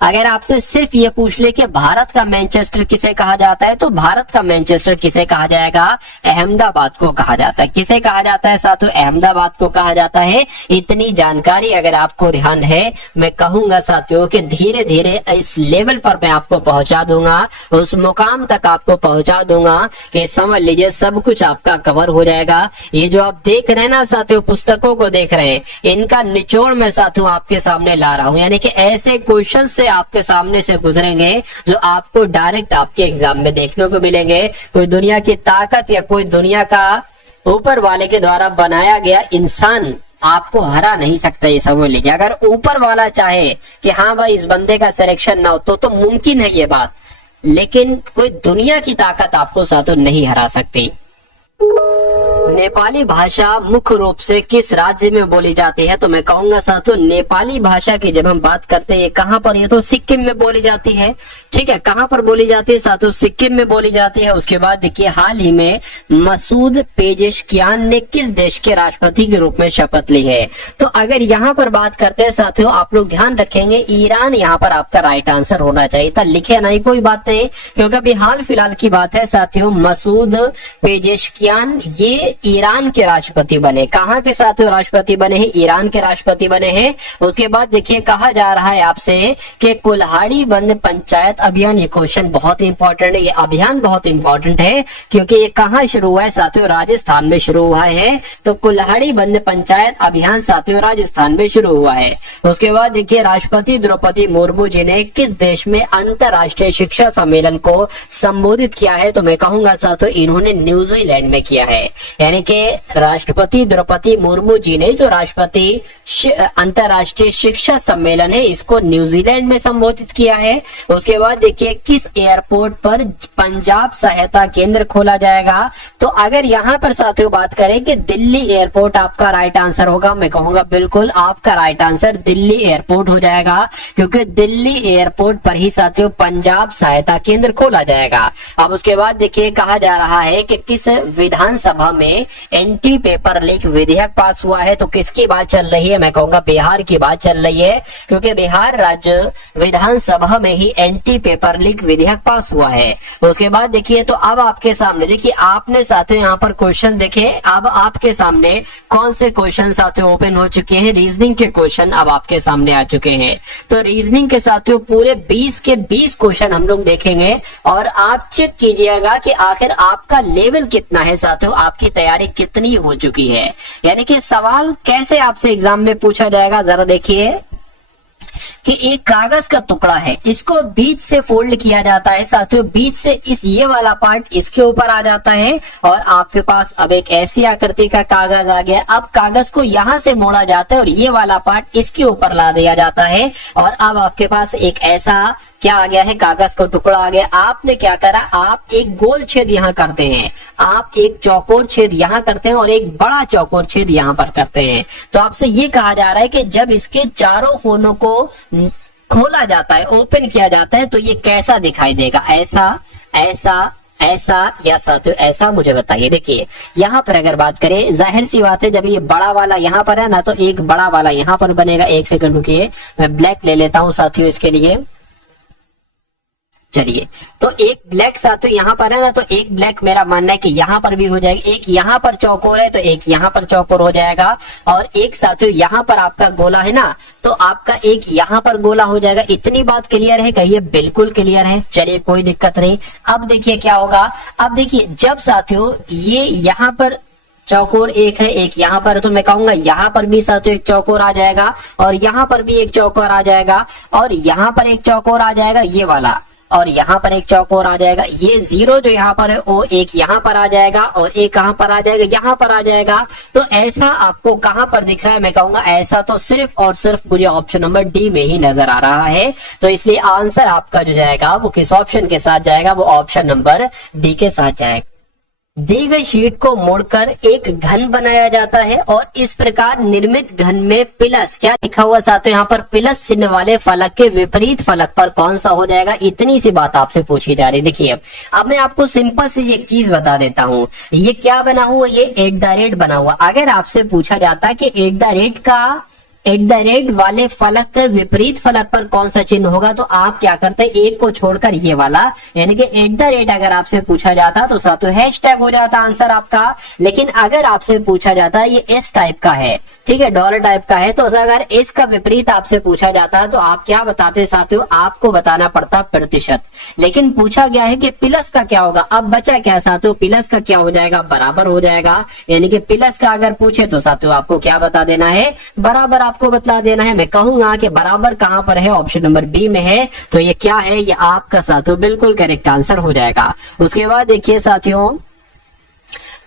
अगर आपसे सिर्फ ये पूछ ले कि भारत का मैनचेस्टर किसे कहा जाता है, तो भारत का मैनचेस्टर किसे कहा जाएगा? अहमदाबाद को कहा जाता है। किसे कहा जाता है साथियों? अहमदाबाद को कहा जाता है। इतनी जानकारी अगर आपको ध्यान है, मैं कहूंगा साथियों कि धीरे धीरे इस लेवल पर मैं आपको पहुंचा दूंगा, उस मुकाम तक आपको पहुंचा दूंगा कि समझ लीजिए सब कुछ आपका कवर हो जाएगा। ये जो आप देख रहे हैं ना साथियों, पुस्तकों को देख रहे हैं, इनका निचोड़ मैं साथियों आपके सामने ला रहा हूं। यानी कि ऐसे क्वेश्चन से आपके सामने से गुजरेंगे जो आपको डायरेक्ट आपके एग्जाम में देखने को मिलेंगे। कोई दुनिया की ताकत या कोई दुनिया का ऊपर वाले के द्वारा बनाया गया इंसान आपको हरा नहीं सकता, ये समझ लीजिए। अगर ऊपर वाला चाहे कि हाँ भाई इस बंदे का सिलेक्शन ना हो तो मुमकिन है ये बात, लेकिन कोई दुनिया की ताकत आपको साथों नहीं हरा सकती। नेपाली भाषा मुख्य रूप से किस राज्य में बोली जाती है? तो मैं कहूंगा साथियों, नेपाली भाषा की जब हम बात करते हैं कहाँ पर, ये तो सिक्किम में बोली जाती है। ठीक है, कहाँ पर बोली जाती है साथियों? सिक्किम में बोली जाती है। उसके बाद देखिए, हाल ही में मसूद पेजेशकियान ने किस देश के राष्ट्रपति के रूप में शपथ ली है? तो अगर यहाँ पर बात करते हैं साथियों, आप लोग ध्यान रखेंगे, ईरान यहाँ पर आपका राइट आंसर होना चाहिए था। लिखे नहीं, कोई बात नहीं, क्योंकि अभी हाल फिलहाल की बात है साथियों, मसूद पेजेशकियान ये ईरान के राष्ट्रपति बने। कहाँ के साथियों राष्ट्रपति बने हैं? ईरान के राष्ट्रपति बने हैं। उसके बाद देखिए, कहा जा रहा है आपसे कि कुल्हाड़ी बंद पंचायत अभियान, ये क्वेश्चन बहुत इंपॉर्टेंट है, ये अभियान बहुत इंपॉर्टेंट है, क्योंकि ये कहाँ शुरू हुआ है साथियों? राजस्थान में शुरू हुआ है। तो कुल्हाड़ी बंद पंचायत अभियान साथियों राजस्थान में शुरू हुआ है। उसके बाद देखिए, राष्ट्रपति द्रौपदी मुर्मू जी ने किस देश में अंतरराष्ट्रीय शिक्षा सम्मेलन को संबोधित किया है? तो मैं कहूंगा साथियों, इन्होंने न्यूजीलैंड में किया है। यानी कि राष्ट्रपति द्रौपदी मुर्मू जी ने जो राष्ट्रपति अंतरराष्ट्रीय शिक्षा सम्मेलन है, इसको न्यूजीलैंड में संबोधित किया है। उसके बाद देखिए, किस एयरपोर्ट पर पंजाब सहायता केंद्र खोला जाएगा? तो अगर यहाँ पर साथियों बात करें कि दिल्ली एयरपोर्ट आपका राइट आंसर होगा, मैं कहूंगा बिल्कुल आपका राइट आंसर दिल्ली एयरपोर्ट हो जाएगा, क्योंकि दिल्ली एयरपोर्ट पर ही साथियों पंजाब सहायता केंद्र खोला जाएगा। अब उसके बाद देखिए, कहा जा रहा है कि किस विधानसभा में एंटी पेपर लीक विधेयक पास हुआ है? तो किसकी बात चल रही है? मैं कहूंगा बिहार की बात चल रही है, क्योंकि बिहार राज्य विधानसभा में ही एंटी पेपर लीक विधेयक पास हुआ है। उसके बाद देखिए, तो अब आपके सामने देखिए, आपने साथियों यहाँ पर क्वेश्चन देखे, अब आपके सामने कौन से क्वेश्चन साथियों ओपन हो चुके हैं? रीजनिंग के क्वेश्चन अब आपके सामने आ चुके हैं। तो रीजनिंग के साथियों पूरे 20 के 20 क्वेश्चन हम लोग देखेंगे, और आप चेक कीजिएगा कि आखिर आपका लेवल कितना है साथियों, आपकी तैयारी कितनी हो चुकी है। यानी कि सवाल कैसे आपसे एग्जाम में पूछा जाएगा, जरा देखिए कि एक कागज का टुकड़ा है, इसको बीच से फोल्ड किया जाता है साथियों, बीच से इस ये वाला पार्ट इसके ऊपर आ जाता है, और आपके पास अब एक ऐसी आकृति का कागज आ गया। अब कागज को यहाँ से मोड़ा जाता है और ये वाला पार्ट इसके ऊपर ला दिया जाता है, और अब आपके पास एक ऐसा क्या आ गया है? कागज का टुकड़ा आ गया। आपने क्या करा? आप एक गोल छेद यहाँ करते हैं, आप एक चौकोर छेद यहाँ करते हैं, और एक बड़ा चौकोर छेद यहाँ पर करते हैं। तो आपसे ये कहा जा रहा है कि जब इसके चारों कोनों को खोला जाता है, ओपन किया जाता है, तो ये कैसा दिखाई देगा? ऐसा, ऐसा, ऐसा या साथियों ऐसा? मुझे बताइए। देखिए, यहाँ पर अगर बात करें, जाहिर सी बात है, जब ये बड़ा वाला यहाँ पर है ना, तो एक बड़ा वाला यहाँ पर बनेगा। एक सेकंड रुकिए, मैं ब्लैक ले लेता हूँ साथियों इसके लिए। चलिए, तो एक ब्लैक साथियों यहाँ पर है ना, तो एक ब्लैक मेरा मानना है कि यहाँ पर भी हो जाएगा। एक यहाँ पर चौकोर है तो एक यहाँ पर चौकोर हो जाएगा, और एक साथियों यहाँ पर आपका गोला है ना, तो आपका एक यहाँ पर गोला हो जाएगा। इतनी बात क्लियर है? कहिए बिल्कुल क्लियर है। चलिए, कोई दिक्कत नहीं। अब देखिए क्या होगा। अब देखिए, जब साथियों ये यहाँ पर चौकोर एक है, एक यहाँ पर, तो मैं कहूंगा यहाँ पर भी साथियों एक चौकोर आ जाएगा, और यहाँ पर भी एक चौकोर आ जाएगा, और यहाँ पर एक चौकोर आ जाएगा ये वाला, और यहाँ पर एक चौकोर आ जाएगा। ये जीरो जो यहाँ पर है वो एक यहाँ पर आ जाएगा, और एक कहाँ पर आ जाएगा? यहाँ पर आ जाएगा। तो ऐसा आपको कहाँ पर दिख रहा है? मैं कहूंगा ऐसा तो सिर्फ और सिर्फ मुझे ऑप्शन नंबर डी में ही नजर आ रहा है। तो इसलिए आंसर आपका जो जाएगा वो किस ऑप्शन के साथ जाएगा? वो ऑप्शन नंबर डी के साथ जाएगा। दी गई शीट को मोड़कर एक घन बनाया जाता है, और इस प्रकार निर्मित घन में प्लस क्या लिखा हुआ साथियों? यहाँ पर प्लस चिन्ह वाले फलक के विपरीत फलक पर कौन सा हो जाएगा? इतनी सी बात आपसे पूछी जा रही। देखिए, अब मैं आपको सिंपल सी एक चीज बता देता हूँ। ये क्या बना हुआ? ये @ बना हुआ। अगर आपसे पूछा जाता कि @ वाले फलक के विपरीत फलक पर कौन सा चिन्ह होगा, तो आप क्या करते हैं? एक को छोड़कर ये वाला, यानी कि @ अगर आपसे पूछा जाता तो साथियों हैशटैग हो जाता आंसर आपका। लेकिन अगर आपसे पूछा जाता है ये इस टाइप का है, ठीक है, डॉलर टाइप का है, तो अगर इसका विपरीत आपसे पूछा जाता है तो आप क्या बताते साथियों? आपको बताना पड़ता प्रतिशत। लेकिन पूछा गया है कि प्लस का क्या होगा। अब बचा क्या साथियों? प्लस का क्या हो जाएगा? बराबर हो जाएगा। यानी कि प्लस का अगर पूछे तो साथियों आपको क्या बता देना है? बराबर आपको बतला देना है। मैं कहूंगा कि बराबर कहां पर है? ऑप्शन नंबर बी में है। तो ये क्या है? ये आपका साथियों बिल्कुल करेक्ट आंसर हो जाएगा। उसके बाद देखिए साथियों,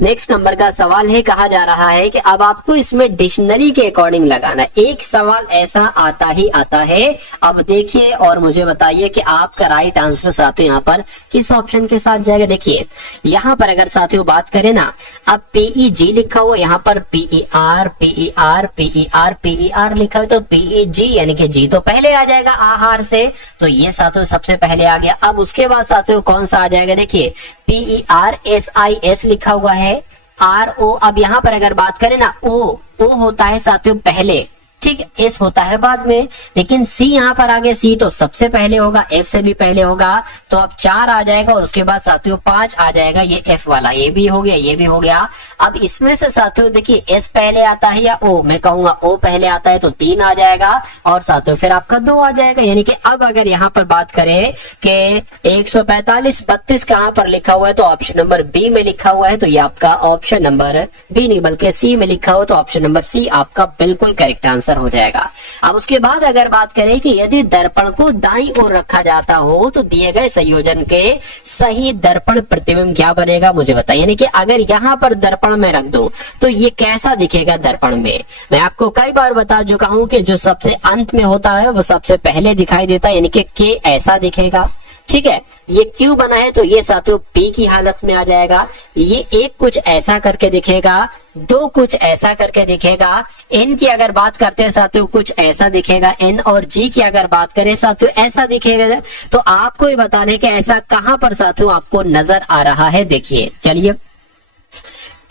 नेक्स्ट नंबर का सवाल है, कहा जा रहा है कि अब आपको इसमें डिक्शनरी के अकॉर्डिंग लगाना है। एक सवाल ऐसा आता ही आता है। अब देखिए और मुझे बताइए कि आपका राइट आंसर साथियों यहाँ पर किस ऑप्शन के साथ जाएगा। देखिए यहाँ पर अगर साथियों बात करें ना, अब PEG लिखा हुआ, यहाँ पर PER PER PER PER लिखा हुआ, तो PEG यानी कि जी तो पहले आ जाएगा आहार से, तो ये साथियों सबसे पहले आ गया। अब उसके बाद साथियों कौन सा आ जाएगा, देखिए PERSIS लिखा हुआ है, RO। अब यहाँ पर अगर बात करें ना, O होता है साथियों पहले, ठीक, एस होता है बाद में, लेकिन सी यहाँ पर आ गया, सी तो सबसे पहले होगा, एफ से भी पहले होगा, तो अब 4 आ जाएगा और उसके बाद साथियों 5 आ जाएगा, ये एफ वाला, ये भी हो गया, ये भी हो गया। अब इसमें से साथियों देखिए एस पहले आता है या ओ, मैं कहूंगा ओ पहले आता है, तो 3 आ जाएगा और साथियों फिर आपका 2 आ जाएगा। यानी कि अब अगर यहाँ पर बात करें कि 145 32 कहाँ पर लिखा हुआ है, तो ऑप्शन नंबर बी में लिखा हुआ है, तो ये आपका ऑप्शन नंबर बी नहीं बल्कि सी में लिखा हुआ, तो ऑप्शन नंबर सी आपका बिल्कुल करेक्ट आंसर हो जाएगा। अब उसके बाद अगर बात करें कि यदि दर्पण को दाईं ओर रखा जाता हो तो दिए गए संयोजन के सही दर्पण प्रतिबिंब क्या बनेगा, मुझे बताइए। यानी कि अगर यहाँ पर दर्पण में रख दूं तो ये कैसा दिखेगा दर्पण में। मैं आपको कई बार बता चुका हूं कि जो सबसे अंत में होता है वो सबसे पहले दिखाई देता है, यानी कि के ऐसा दिखेगा, ठीक है। ये क्यू बना है तो ये साथियों पी की हालत में आ जाएगा। ये एक कुछ ऐसा करके दिखेगा, 2 कुछ ऐसा करके दिखेगा, एन की अगर बात करते हैं साथियों कुछ ऐसा दिखेगा, एन और जी की अगर बात करें साथियों ऐसा दिखेगा। तो आपको ये बताने के ऐसा कहां पर साथियों आपको नजर आ रहा है, देखिए चलिए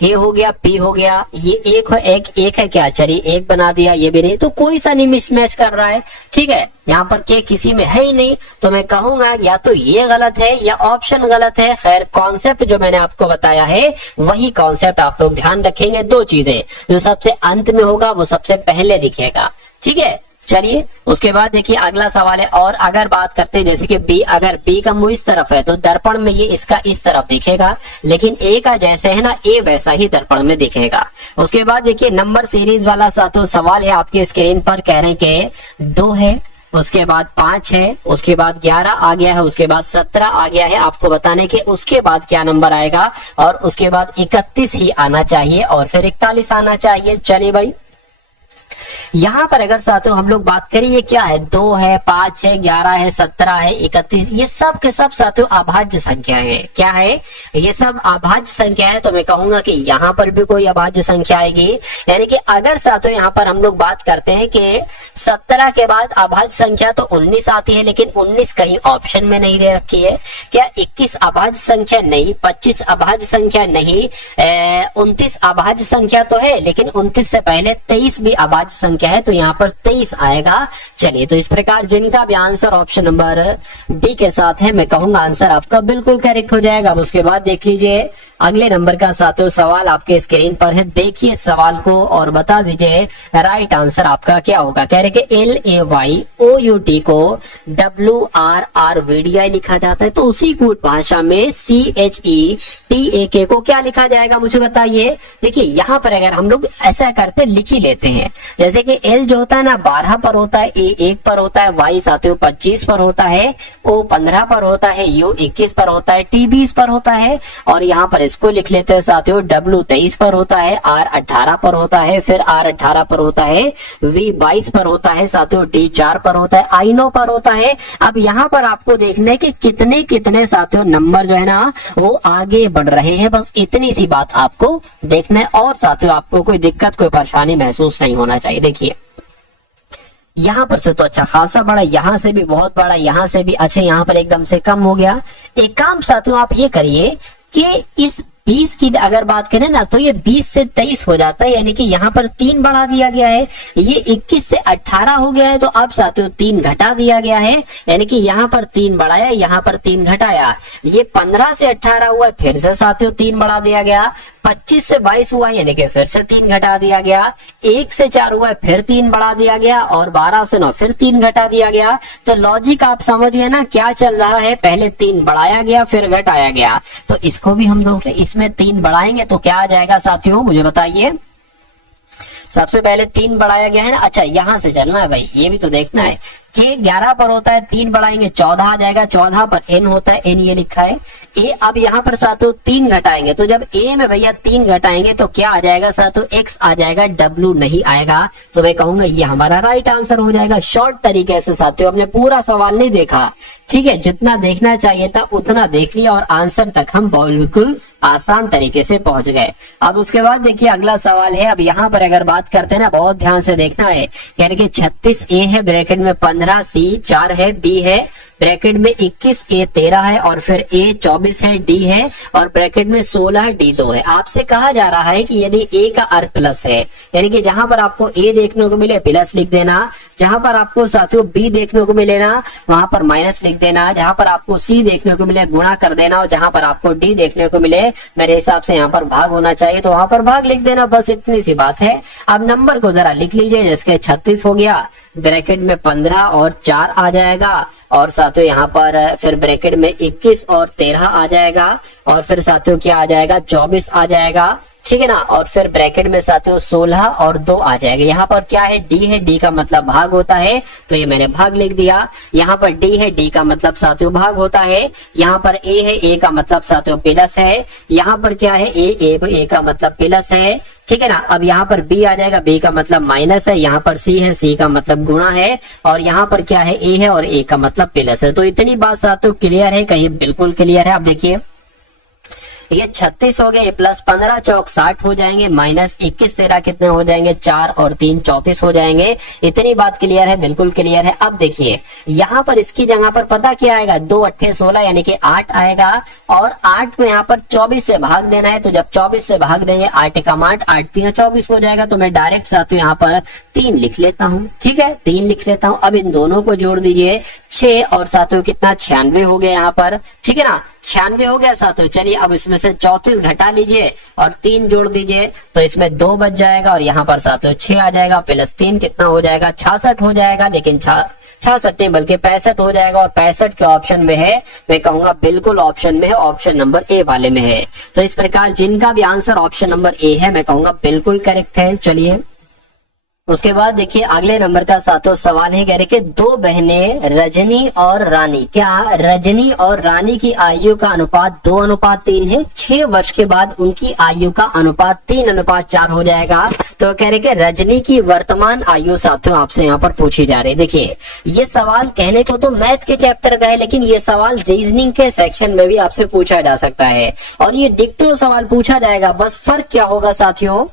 के हो गया, पी हो गया, ये एक है क्या, चलिए एक बना दिया, ये भी नहीं, तो कोई सा नहीं मिसमैच कर रहा है, ठीक है। यहाँ पर के किसी में है ही नहीं, तो मैं कहूंगा या तो ये गलत है या ऑप्शन गलत है। खैर कॉन्सेप्ट जो मैंने आपको बताया है वही कॉन्सेप्ट आप लोग ध्यान रखेंगे। 2 चीजें, जो सबसे अंत में होगा वो सबसे पहले दिखेगा, ठीक है। चलिए उसके बाद देखिए अगला सवाल है, और अगर बात करते हैं जैसे कि बी, अगर बी का मुंह इस तरफ है तो दर्पण में ये इसका इस तरफ दिखेगा, लेकिन ए का जैसे है ना ए वैसा ही दर्पण में दिखेगा। उसके बाद देखिए नंबर सीरीज वाला सातों सवाल है आपके स्क्रीन पर, कह रहे हैं कि 2 है, उसके बाद 5 है, उसके बाद 11 आ गया है, उसके बाद 17 आ गया है। आपको बताने के उसके बाद क्या नंबर आएगा, और उसके बाद 31 ही आना चाहिए और फिर 41 आना चाहिए। चलिए भाई यहाँ पर अगर साथियों हम लोग बात करें, ये क्या है, 2 है, 5 है, 11 है, 17 है, 31, ये सब के सब साथियों अभाज्य संख्या है। क्या है, ये सब अभाज्य संख्या है। तो मैं कहूंगा कि यहाँ पर भी कोई अभाज्य संख्या आएगी। यानी कि अगर साथियों यहाँ पर हम लोग बात करते हैं कि 17 के बाद अभाज्य संख्या तो 19 आती है, लेकिन 19 कहीं ऑप्शन में नहीं दे रखी है। क्या 21 अभाज्य संख्या नहीं, 25 अभाज्य संख्या नहीं, 29 अभाज्य संख्या तो है, लेकिन 29 से पहले 23 भी अभाज्य संख्या है, तो यहाँ पर 23 आएगा। चलिए तो इस प्रकार जिनका भी आंसर ऑप्शन नंबर डी के साथ है, मैं कहूंगा आंसर आपका बिल्कुल करेक्ट हो जाएगा। अब उसके बाद देख लीजिए अगले नंबर का साथियों सवाल आपके स्क्रीन पर है, देखिए सवाल को और बता दीजिए राइट आंसर आपका क्या होगा। कह रहे कि LAYOUT को WRRVDI लिखा जाता है, तो उसी कूट भाषा में CHETAK को क्या लिखा जाएगा, मुझे बताइए। देखिए यहाँ पर अगर हम लोग ऐसा करते लिख ही लेते हैं, जैसे कि L जो होता है ना 12 पर होता है, A 1 पर होता है, Y साथियों 25 पर होता है, O 15 पर होता है, U 21 पर होता है, T 20 पर होता है, और यहाँ पर इसको लिख लेते हैं साथियों W 23 पर होता है, R 18 पर होता है, फिर R 18 पर होता है, V 22 पर होता है साथियों, D 4 पर होता है, I 9 पर होता है। अब यहाँ पर आपको देखना है कि कितने कितने साथियों नंबर जो है ना वो आगे बढ़ रहे हैं, बस इतनी सी बात आपको देखना है। और साथियों आपको कोई दिक्कत कोई परेशानी महसूस नहीं होना चाहिए। देखिए यहाँ पर से तो अच्छा खासा बड़ा, यहाँ से भी बहुत बड़ा, यहाँ से भी अच्छा, यहाँ पर एकदम से कम हो गया। एक काम साथियों आप ये करिए कि इस 20 की अगर बात करें ना तो ये 20 से 23 हो जाता है, यानी कि यहाँ पर 3 बढ़ा दिया गया है। ये 21 से 18 हो गया है, तो अब साथियों 3 घटा दिया गया है, यानी कि यहाँ पर 3 बढ़ाया, यहाँ पर 3 घटाया। ये 15 से 18 हुआ, फिर से साथियों 3 बढ़ा दिया गया। 25 से 22 हुआ, यानी कि फिर से 3 घटा दिया गया। 1 से 4 हुआ, फिर 3 बढ़ा दिया गया, और 12 से 9 फिर 3 घटा दिया गया। तो लॉजिक आप समझ गए ना क्या चल रहा है, पहले 3 बढ़ाया गया फिर घटाया गया। तो इसको भी हम लोग इसमें 3 बढ़ाएंगे तो क्या आ जाएगा साथियों, मुझे बताइए। सबसे पहले 3 बढ़ाया गया है ना, अच्छा यहां से चलना है भाई, ये भी तो देखना है। के 11 पर होता है 3 बढ़ाएंगे 14 आ जाएगा, 14 पर n होता है, n ये लिखा है a। अब यहाँ पर साथियों 3 घटाएंगे, तो जब a में भैया 3 घटाएंगे तो क्या आ जाएगा साथियों, x आ जाएगा, w नहीं आएगा। तो मैं कहूंगा ये हमारा राइट आंसर हो जाएगा। शॉर्ट तरीके से साथियों, आपने पूरा सवाल नहीं देखा, ठीक है, जितना देखना चाहिए था उतना देख लिया और आंसर तक हम बिल्कुल आसान तरीके से पहुंच गए। अब उसके बाद देखिए अगला सवाल है। अब यहाँ पर अगर बात करते हैं ना, बहुत ध्यान से देखना है। यानी कि 36 a है, ब्रैकेट में 15 c 4 है, b है, ब्रैकेट में 21 a 13 है, और फिर a 24 है, d है, और ब्रैकेट में 16 है, d 2 है। आपसे कहा जा रहा है कि यदि a का अर्थ प्लस है, यानी कि जहां पर आपको a देखने को मिले प्लस लिख देना, जहां पर आपको साथियों b देखने को मिले ना वहां पर माइनस लिख देना, जहां पर आपको c देखने को मिले गुणा कर देना, और जहां पर आपको d देखने को मिले मेरे हिसाब से यहाँ पर भाग होना चाहिए तो वहां पर भाग लिख देना, बस इतनी सी बात है। अब नंबर को जरा लिख लीजिए, जिसके 36 हो गया, ब्रैकेट में 15 और 4 आ जाएगा, और साथियों यहाँ पर फिर ब्रैकेट में 21 और 13 आ जाएगा, और फिर साथियों क्या आ जाएगा, 24 आ जाएगा, ठीक है ना, और फिर ब्रैकेट में साथियों 16 और 2 आ जाएगा। यहाँ पर क्या है, डी है, डी का मतलब भाग होता है, तो ये मैंने भाग लिख दिया। यहाँ पर डी है, डी का मतलब साथियों भाग होता है। यहाँ पर ए है, ए का मतलब साथियों प्लस है। यहाँ पर क्या है, ए का मतलब प्लस है, ठीक है ना। अब यहाँ पर बी आ जाएगा, बी का मतलब माइनस है। यहाँ पर सी है, सी का मतलब गुणा है, और यहाँ पर क्या है, ए है, और ए का मतलब प्लस है। तो इतनी बात साथियों क्लियर है, कहीं बिल्कुल क्लियर है। अब देखिए ये 36 हो गए, ये प्लस 15 चौक 60 हो जाएंगे, माइनस 21 13 कितने हो जाएंगे, 4 और 3 34 हो जाएंगे। इतनी बात क्लियर है, बिल्कुल क्लियर है। अब देखिए यहाँ पर इसकी जगह पर पता क्या आएगा, 2 8 16 यानी कि 8 आएगा, और 8 को यहाँ पर 24 से भाग देना है। तो जब 24 से भाग देंगे 8 एकम 8, 8 3 24 हो जाएगा। तो मैं डायरेक्ट साथियों यहाँ पर 3 लिख लेता हूँ, ठीक है, 3 लिख लेता हूँ। अब इन दोनों को जोड़ दीजिए, 6 और साथियों कितना 96 हो गया यहाँ पर, ठीक है ना, 96 हो गया साथियों। चलिए अब इसमें से 34 घटा लीजिए और 3 जोड़ दीजिए, तो इसमें 2 बच जाएगा, और यहाँ पर साथियों 6 आ जाएगा, प्लस 3 कितना हो जाएगा, 66 हो जाएगा। लेकिन 66 नहीं बल्कि 65 हो जाएगा, और 65 के ऑप्शन में है, मैं कहूंगा बिल्कुल ऑप्शन में है, ऑप्शन नंबर ए वाले में है। तो इस प्रकार जिनका भी आंसर ऑप्शन नंबर ए है, मैं कहूंगा बिल्कुल करेक्ट है। चलिए उसके बाद देखिए अगले नंबर का सातों सवाल है, कह रहे कि 2 बहनें रजनी और रानी, क्या रजनी और रानी की आयु का अनुपात 2:3 है। 6 वर्ष के बाद उनकी आयु का अनुपात 3:4 हो जाएगा। तो कह रहे कि रजनी की वर्तमान आयु साथियों आपसे यहाँ पर पूछी जा रही है। देखिए ये सवाल कहने को तो मैथ के चैप्टर का है, लेकिन ये सवाल रीजनिंग के सेक्शन में भी आपसे पूछा जा सकता है, और ये डिक्टो सवाल पूछा जाएगा। बस फर्क क्या होगा साथियों,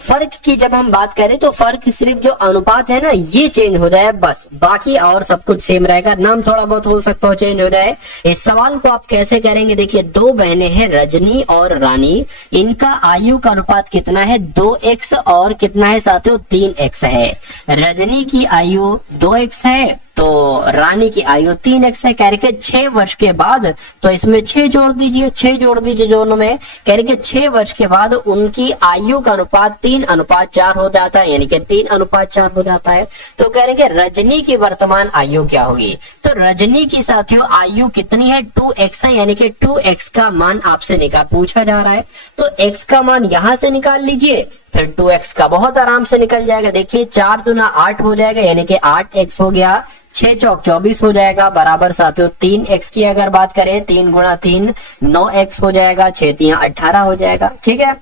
फर्क की जब हम बात करें तो फर्क सिर्फ जो अनुपात है ना ये चेंज हो जाए, बस बाकी और सब कुछ सेम रहेगा, नाम थोड़ा बहुत हो सकता हो चेंज हो जाए। इस सवाल को आप कैसे करेंगे, देखिए 2 बहनें हैं रजनी और रानी, इनका आयु का अनुपात कितना है 2x और कितना है साथियों 3x है। रजनी की आयु 2x है तो रानी की आयु 3x है। कह रहे कि 6 वर्ष के बाद, तो इसमें 6 जोड़ दीजिए, 6 जोड़ दीजिए दोनों में। कह रहे कि 6 वर्ष के बाद उनकी आयु का अनुपात 3:4 हो जाता है, यानी कि 3:4 हो जाता है। तो कह रहे कि रजनी की वर्तमान आयु क्या होगी, तो रजनी की साथियों आयु कितनी है 2x है, यानी कि 2x का मान आपसे पूछा जा रहा है। तो x का मान यहां से निकाल लीजिए, फिर 2x का बहुत आराम से निकल जाएगा। देखिए 4 दूना 8 हो जाएगा, यानी कि 8x हो गया, 6 चौक 24 हो जाएगा, बराबर साथियों 3x की अगर बात करें 3 गुणा 3 9x हो जाएगा, 6 3 18 हो जाएगा। ठीक है,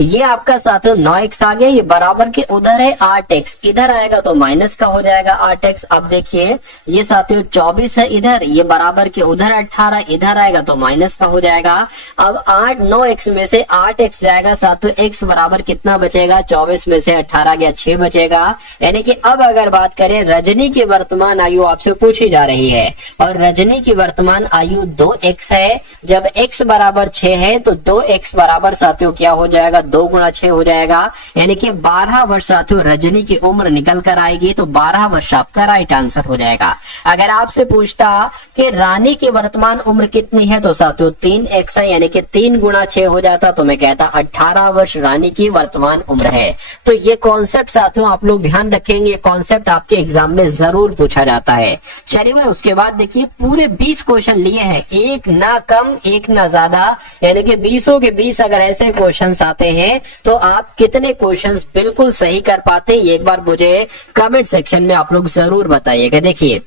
ये आपका साथियों 9x आ गया, ये बराबर के उधर है 8x, इधर आएगा तो माइनस का हो जाएगा 8x। अब देखिए ये साथियों 24 है इधर, ये बराबर के उधर 18, इधर आएगा तो माइनस का हो जाएगा। अब 8 9x में से 8x जाएगा साथियों, x बराबर कितना बचेगा 24 में से 18 गया 6 बचेगा। यानी कि अब अगर बात करें रजनी की वर्तमान आयु आपसे पूछी जा रही है, और रजनी की वर्तमान आयु 2x है। जब x बराबर 6 है तो 2x बराबर साथियों क्या हो जाएगा 2 गुणा 6 हो जाएगा, यानी कि 12 वर्ष साथियों रजनी की उम्र निकल कर आएगी। तो 12 वर्ष आपका राइट आंसर हो जाएगा। अगर आपसे पूछता कि रानी की वर्तमान उम्र कितनी है, तो साथियों 3x है, यानी कि 3 गुणा 6 हो जाता, तो मैं कहता 18 वर्ष रानी की वर्तमान उम्र है। तो ये कॉन्सेप्ट साथियों आप लोग ध्यान रखेंगे, कॉन्सेप्ट आपके एग्जाम में जरूर पूछा जाता है। चलिए मैं उसके बाद देखिए पूरे 20 क्वेश्चन लिए हैं, एक ना कम एक ना ज्यादा, यानी कि 20 के 20 अगर ऐसे क्वेश्चन आते रहे हैं तो आप कितने क्वेश्चंस बिल्कुल सही कर पाते हैं, ये एक बार मुझे कमेंट सेक्शन में आप लोग जरूर बताइएगा। देखिए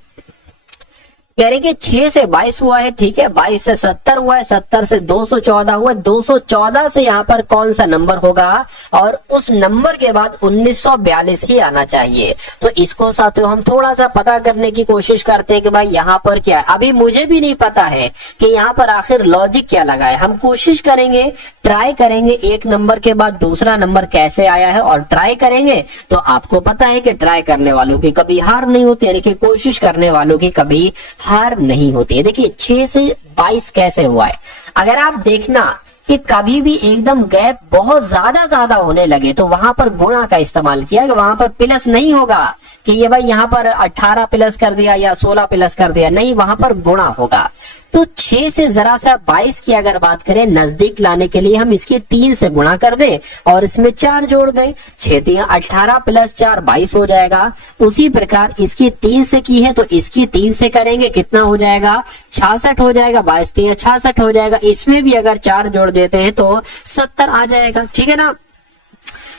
कह रहे कि 6 से 22 हुआ है, ठीक है, 22 से 70 हुआ है, 70 से 214 हुआ है, 214 से यहाँ पर कौन सा नंबर होगा और उस नंबर के बाद 1942 ही आना चाहिए। तो इसको साथियों हम थोड़ा सा पता करने की कोशिश करते हैं कि भाई यहाँ पर क्या है। अभी मुझे भी नहीं पता है कि यहाँ पर आखिर लॉजिक क्या लगा है। हम कोशिश करेंगे, ट्राई करेंगे, एक नंबर के बाद दूसरा नंबर कैसे आया है और ट्राई करेंगे। तो आपको पता है कि ट्राई करने वालों की कभी हार नहीं होती, यानी कि कोशिश करने वालों की कभी हार नहीं होती है। देखिए 6 से 22 कैसे हुआ है, अगर आप देखना कि कभी भी एकदम गैप बहुत ज्यादा होने लगे तो वहां पर गुणा का इस्तेमाल किया, वहां पर प्लस नहीं होगा कि ये भाई यहाँ पर 18 प्लस कर दिया या 16 प्लस कर दिया, नहीं, वहां पर गुणा होगा। तो 6 से जरा सा 22 की अगर बात करें नजदीक लाने के लिए हम इसकी 3 से गुणा कर दें और इसमें 4 जोड़ दें, 6 3 18 प्लस 4 22 हो जाएगा। उसी प्रकार इसकी 3 से की है तो इसकी 3 से करेंगे, कितना हो जाएगा, 66 हो जाएगा, 22 3 66 हो जाएगा। इसमें भी अगर 4 जोड़ देते हैं तो 70 आ जाएगा, ठीक है ना।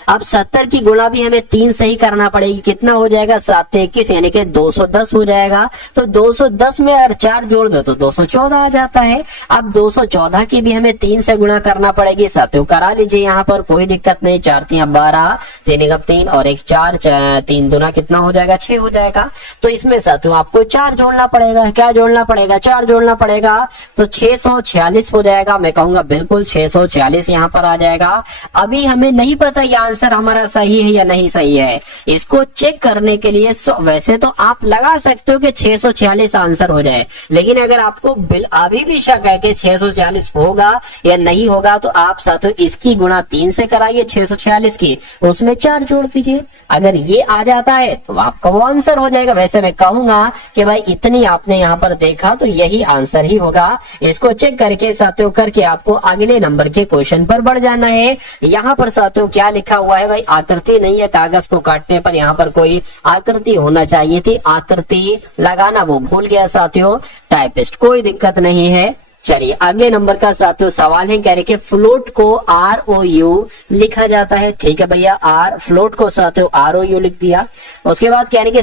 अब 70 की गुणा भी हमें 3 से ही करना पड़ेगी, कितना हो जाएगा, 7 21 यानी कि 210 हो जाएगा। तो 210 में अगर 4 जोड़ दो तो 214 आ जाता है। अब 214 की भी हमें 3 से गुणा करना पड़ेगी, साथियों करा लीजिए, यहाँ पर कोई दिक्कत नहीं। 4 3 12, 3 1 3 और 1 4, 3 दूना कितना हो जाएगा, 6 हो जाएगा। तो इसमें साथियों आपको 4 जोड़ना पड़ेगा, क्या जोड़ना पड़ेगा, 4 जोड़ना पड़ेगा, तो 646 हो जाएगा। मैं कहूंगा बिल्कुल 646 यहाँ पर आ जाएगा। अभी हमें नहीं पता ये आंसर हमारा सही है या नहीं सही है, इसको चेक करने के लिए वैसे तो आप लगा सकते हो कि 646 आंसर हो जाए, लेकिन अगर आपको अभी भी शक है कि 646 होगा या नहीं होगा तो आप साथियों इसकी गुणा 3 से कराइए 646 की, उसमें 4 जोड़ दीजिए। अगर ये आ जाता है तो आपका वो आंसर हो जाएगा। वैसे मैं कहूंगा कि भाई इतनी आपने यहाँ पर देखा तो यही आंसर ही होगा। इसको चेक करके साथियों करके आपको अगले नंबर के क्वेश्चन पर बढ़ जाना है। यहाँ पर साथियों क्या लिखा हुआ है, भाई आकृति नहीं है, कागज को काटने पर यहाँ पर कोई आकृति होना चाहिए थी, आकृति लगाना वो भूल गया साथियों टाइपिस्ट, कोई दिक्कत नहीं है। चलिए अगले नंबर का साथियों सवाल है, कह रहे कि फ्लोट को ROU लिखा जाता है, ठीक है भैया, फ्लोट को साथियों ROU लिख दिया। उसके बाद कह रहे कि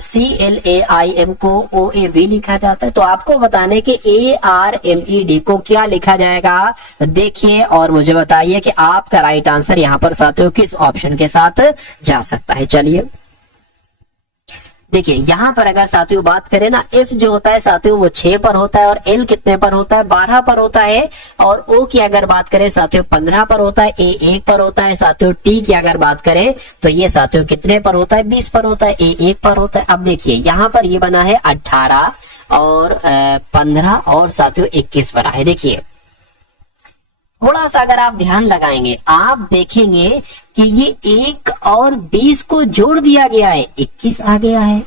CLAIM को OAV लिखा जाता है। तो आपको बताने कि ARMED को क्या लिखा जाएगा, देखिए और मुझे बताइए कि आपका राइट आंसर यहाँ पर साथियों किस ऑप्शन के साथ जा सकता है। चलिए देखिए यहाँ पर अगर साथियों बात करें ना, F जो होता है साथियों वो 6 पर होता है और L कितने पर होता है, 12 पर होता है। और O की अगर बात करें साथियों 15 पर होता है, A 1 पर होता है साथियों। T की अगर बात करें तो ये साथियों कितने पर होता है, 20 पर होता है, A 1 पर होता है। अब देखिए यहाँ पर ये बना है 18 और 15 और साथियों 21 बना है। देखिए थोड़ा सा अगर आप ध्यान लगाएंगे आप देखेंगे कि ये 1 और 20 को जोड़ दिया गया है, 21 आ गया है।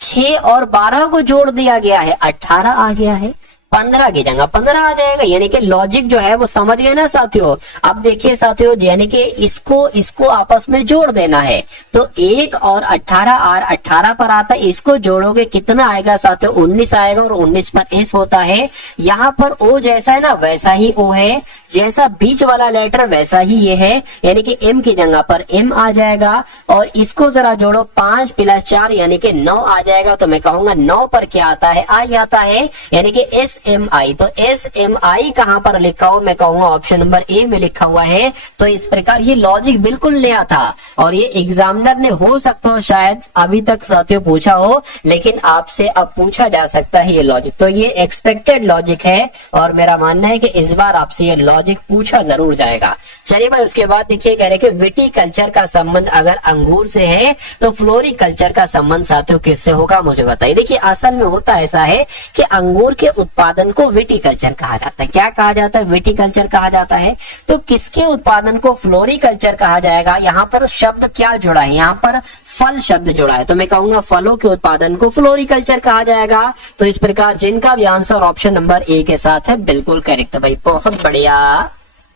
6 और 12 को जोड़ दिया गया है, 18 आ गया है। 15 की जगह 15 आ जाएगा, यानी कि लॉजिक जो है वो समझ गए ना साथियों। अब देखिए साथियों यानी कि इसको आपस में जोड़ देना है, तो 1 और 18 18 पर आता है, इसको जोड़ोगे कितना आएगा साथियों, 19 आएगा। और 19 पर एस होता है, यहाँ पर ओ जैसा है ना वैसा ही ओ है, जैसा बीच वाला लेटर वैसा ही ये है, यानी कि एम की जगह पर एम आ जाएगा। और इसको जरा जोड़ो 5 + 4 यानी कि 9 आ जाएगा। तो मैं कहूंगा 9 पर क्या आता है, आई आता है, यानी कि SMI। तो SMI कहां पर लिखा हो, मैं कहूंगा ऑप्शन नंबर ए में लिखा हुआ है। तो इस प्रकार ये लॉजिक बिल्कुल नया था और ये एग्जामिनर ने हो सकता हो शायद अभी तक साथियों पूछा हो, लेकिन आपसे अब पूछा जा सकता है ये लॉजिक। तो ये एक्सपेक्टेड लॉजिक है और मेरा मानना है कि इस बार आपसे ये लॉजिक पूछा जरूर जाएगा। चलिए भाई उसके बाद देखिए कह रहे कि विटीकल्चर का संबंध अगर अंगूर से है तो फ्लोरिकल्चर का संबंध साथियों किससे होगा, मुझे बताइए। देखिए असल में होता ऐसा है कि अंगूर के उत्पादन को विटीकल्चर कहा जाता है। क्या कहा जाता है, विटीकल्चर कहा जाता है। तो किसके उत्पादन को फ्लोरिकल्चर कहा जाएगा, यहाँ पर शब्द क्या जुड़ा है, यहाँ पर फल शब्द जुड़ा है। तो मैं कहूंगा फलों के उत्पादन को फ्लोरिकल्चर कहा जाएगा। तो इस प्रकार जिनका भी आंसर ऑप्शन नंबर ए के साथ है बिल्कुल करेक्ट भाई, बहुत बढ़िया,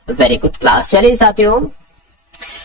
वेरी गुड क्लास। चलिए साथियों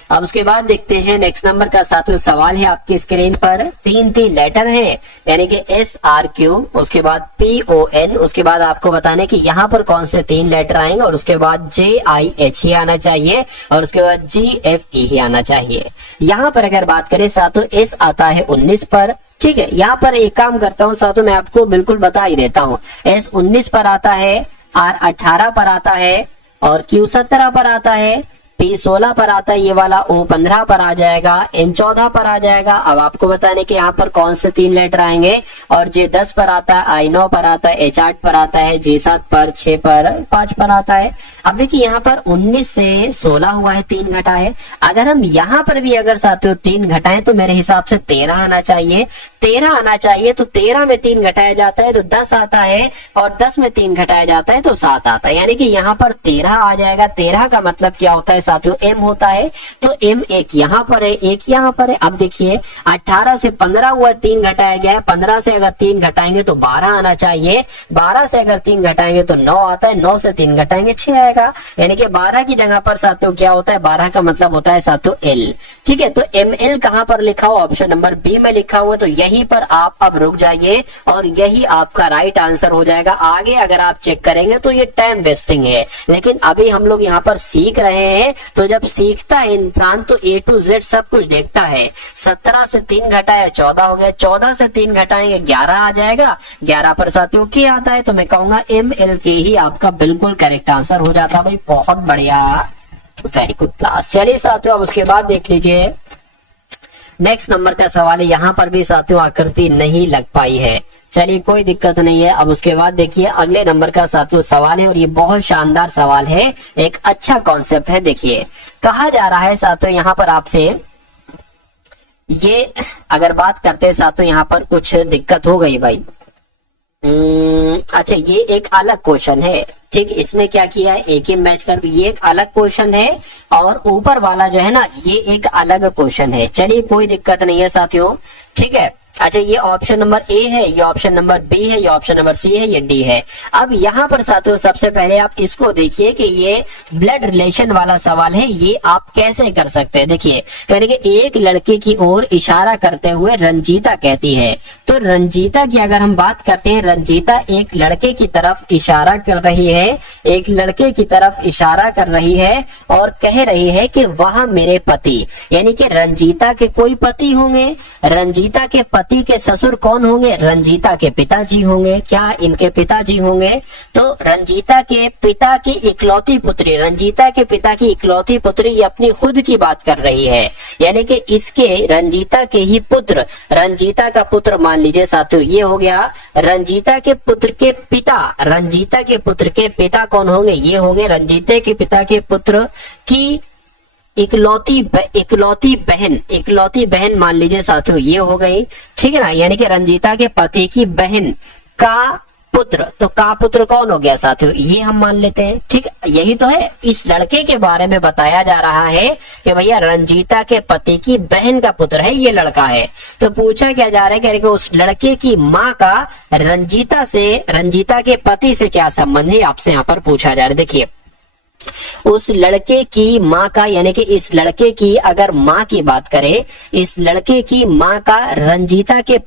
अब उसके बाद देखते हैं नेक्स्ट नंबर का सातवां सवाल है आपकी स्क्रीन पर। तीन तीन लेटर है यानी कि SRQ, उसके बाद PON, उसके बाद आपको बताने कि यहाँ पर कौन से तीन लेटर आएंगे और उसके बाद JIH ही आना चाहिए और उसके बाद GFE ही आना चाहिए। यहाँ पर अगर बात करें सातों S आता है 19 पर, ठीक है। यहाँ पर एक काम करता हूँ सातों, मैं आपको बिल्कुल बता ही देता हूँ। S 19 पर आता है, R 18 पर आता है और Q 17 पर आता है, P 16 पर आता है ये वाला, O 15 पर आ जाएगा, N 14 पर आ जाएगा। अब आपको बताने कि यहाँ पर कौन से तीन लेटर आएंगे और J 10 पर आता है, I 9 पर आता है, H 8 पर आता है, J 7 पर, 6 पर, 5 पर आता है। अब देखिए यहाँ पर 19 से 16 हुआ है, 3 घटा है। अगर हम यहाँ पर भी अगर साथियों 3 घटाएं तो मेरे हिसाब से 13 आना चाहिए। 13 आना चाहिए तो 13 में 3 घटाया जाता है तो 10 आता है और 10 में 3 घटाया जाता है तो 7 आता है, यानी कि यहाँ पर 13 आ जाएगा। 13 का मतलब क्या होता है साथियों, M होता है, तो M एक यहाँ पर है, एक यहाँ पर है। अब देखिए 18 से 15 हुआ, 3 घटाया गया है। 15 से अगर 3 घटाएंगे तो 12 आना चाहिए। 12 से अगर 3 घटाएंगे तो 9 आता है। 9 से 3 घटाएंगे 6 आएगा, यानी कि 12 की जगह पर साथियों क्या होता है, 12 का मतलब होता है साथियों L, ठीक है। तो ML कहां पर लिखा हुआ, ऑप्शन नंबर बी में लिखा हुआ, तो यहीं पर आप अब रुक जाइए और यही आपका राइट आंसर हो जाएगा। आगे अगर आप चेक करेंगे तो ये टाइम वेस्टिंग है, लेकिन अभी हम लोग यहाँ पर सीख रहे हैं। तो जब सीखता है इंसान तो A to Z सब कुछ देखता है। 17 से 3 घटाया 14 हो गया, 14 से 3 घटाएंगे 11 आ जाएगा, 11 पर साथियों क्या आता है, तो मैं कहूंगा ML के ही आपका बिल्कुल करेक्ट आंसर हो जाता भाई। बहुत बढ़िया, वेरी गुड क्लास। चलिए साथियों अब उसके बाद देख लीजिए नेक्स्ट नंबर का सवाल है। यहाँ पर भी साथियों आकृति नहीं लग पाई है, चलिए कोई दिक्कत नहीं है। अब उसके बाद देखिए अगले नंबर का साथियों सवाल है और ये बहुत शानदार सवाल है, एक अच्छा कॉन्सेप्ट है। देखिए कहा जा रहा है साथियों यहाँ पर आपसे, ये अगर बात करते हैं साथियों यहाँ पर कुछ दिक्कत हो गई भाई। अच्छा ये एक अलग क्वेश्चन है, ठीक। इसमें क्या किया है, एक ही मैच कर, ये एक अलग क्वेश्चन है और ऊपर वाला जो है ना ये एक अलग क्वेश्चन है। चलिए कोई दिक्कत नहीं है साथियों, ठीक है। अच्छा ये ऑप्शन नंबर ए है, ये ऑप्शन नंबर बी है, ये ऑप्शन नंबर सी है, ये डी है। अब यहाँ पर साथियों सबसे पहले आप इसको देखिए कि ये ब्लड रिलेशन वाला सवाल है, ये आप कैसे कर सकते हैं। देखिए यानी कि एक लड़के की ओर इशारा करते हुए रंजीता कहती है, तो रंजीता की अगर हम बात करते हैं, रंजीता एक लड़के की तरफ इशारा कर रही है, एक लड़के की तरफ इशारा कर रही है और कह रही है कि वह मेरे पति, यानी कि रंजीता के कोई पति होंगे। रंजीता के पति के ससुर कौन होंगे, रंजीता के पिताजी होंगे। क्या इनके पिताजी होंगे, तो रंजीता के पिता की इकलौती पुत्री, रंजीता के पिता की इकलौती पुत्री, ये अपनी खुद की बात कर रही है, यानी कि इसके रंजीता के ही पुत्र, रंजीता का पुत्र मान लीजिए साथियों ये हो गया। रंजीता के पुत्र के पिता, रंजीता के पुत्र के पिता कौन होंगे, ये होंगे रंजीता के पिता के पुत्र की इकलौती बहन मान लीजिए साथियों ये हो गई, ठीक है ना। यानी कि रंजीता के पति की बहन का पुत्र, तो का पुत्र कौन हो गया साथियों, ये हम मान लेते हैं, ठीक। यही तो है, इस लड़के के बारे में बताया जा रहा है कि भैया रंजीता के पति की बहन का पुत्र है, ये लड़का है। तो पूछा क्या जा रहा है कि उस लड़के की माँ का रंजीता से, रंजीता के पति से क्या संबंध है, आपसे यहाँ पर पूछा जा रहा है। देखिए उस लड़के की माँ का, यानी कि इस लड़के की अगर माँ की बात करें, इस लड़के की माँ का रंजीता के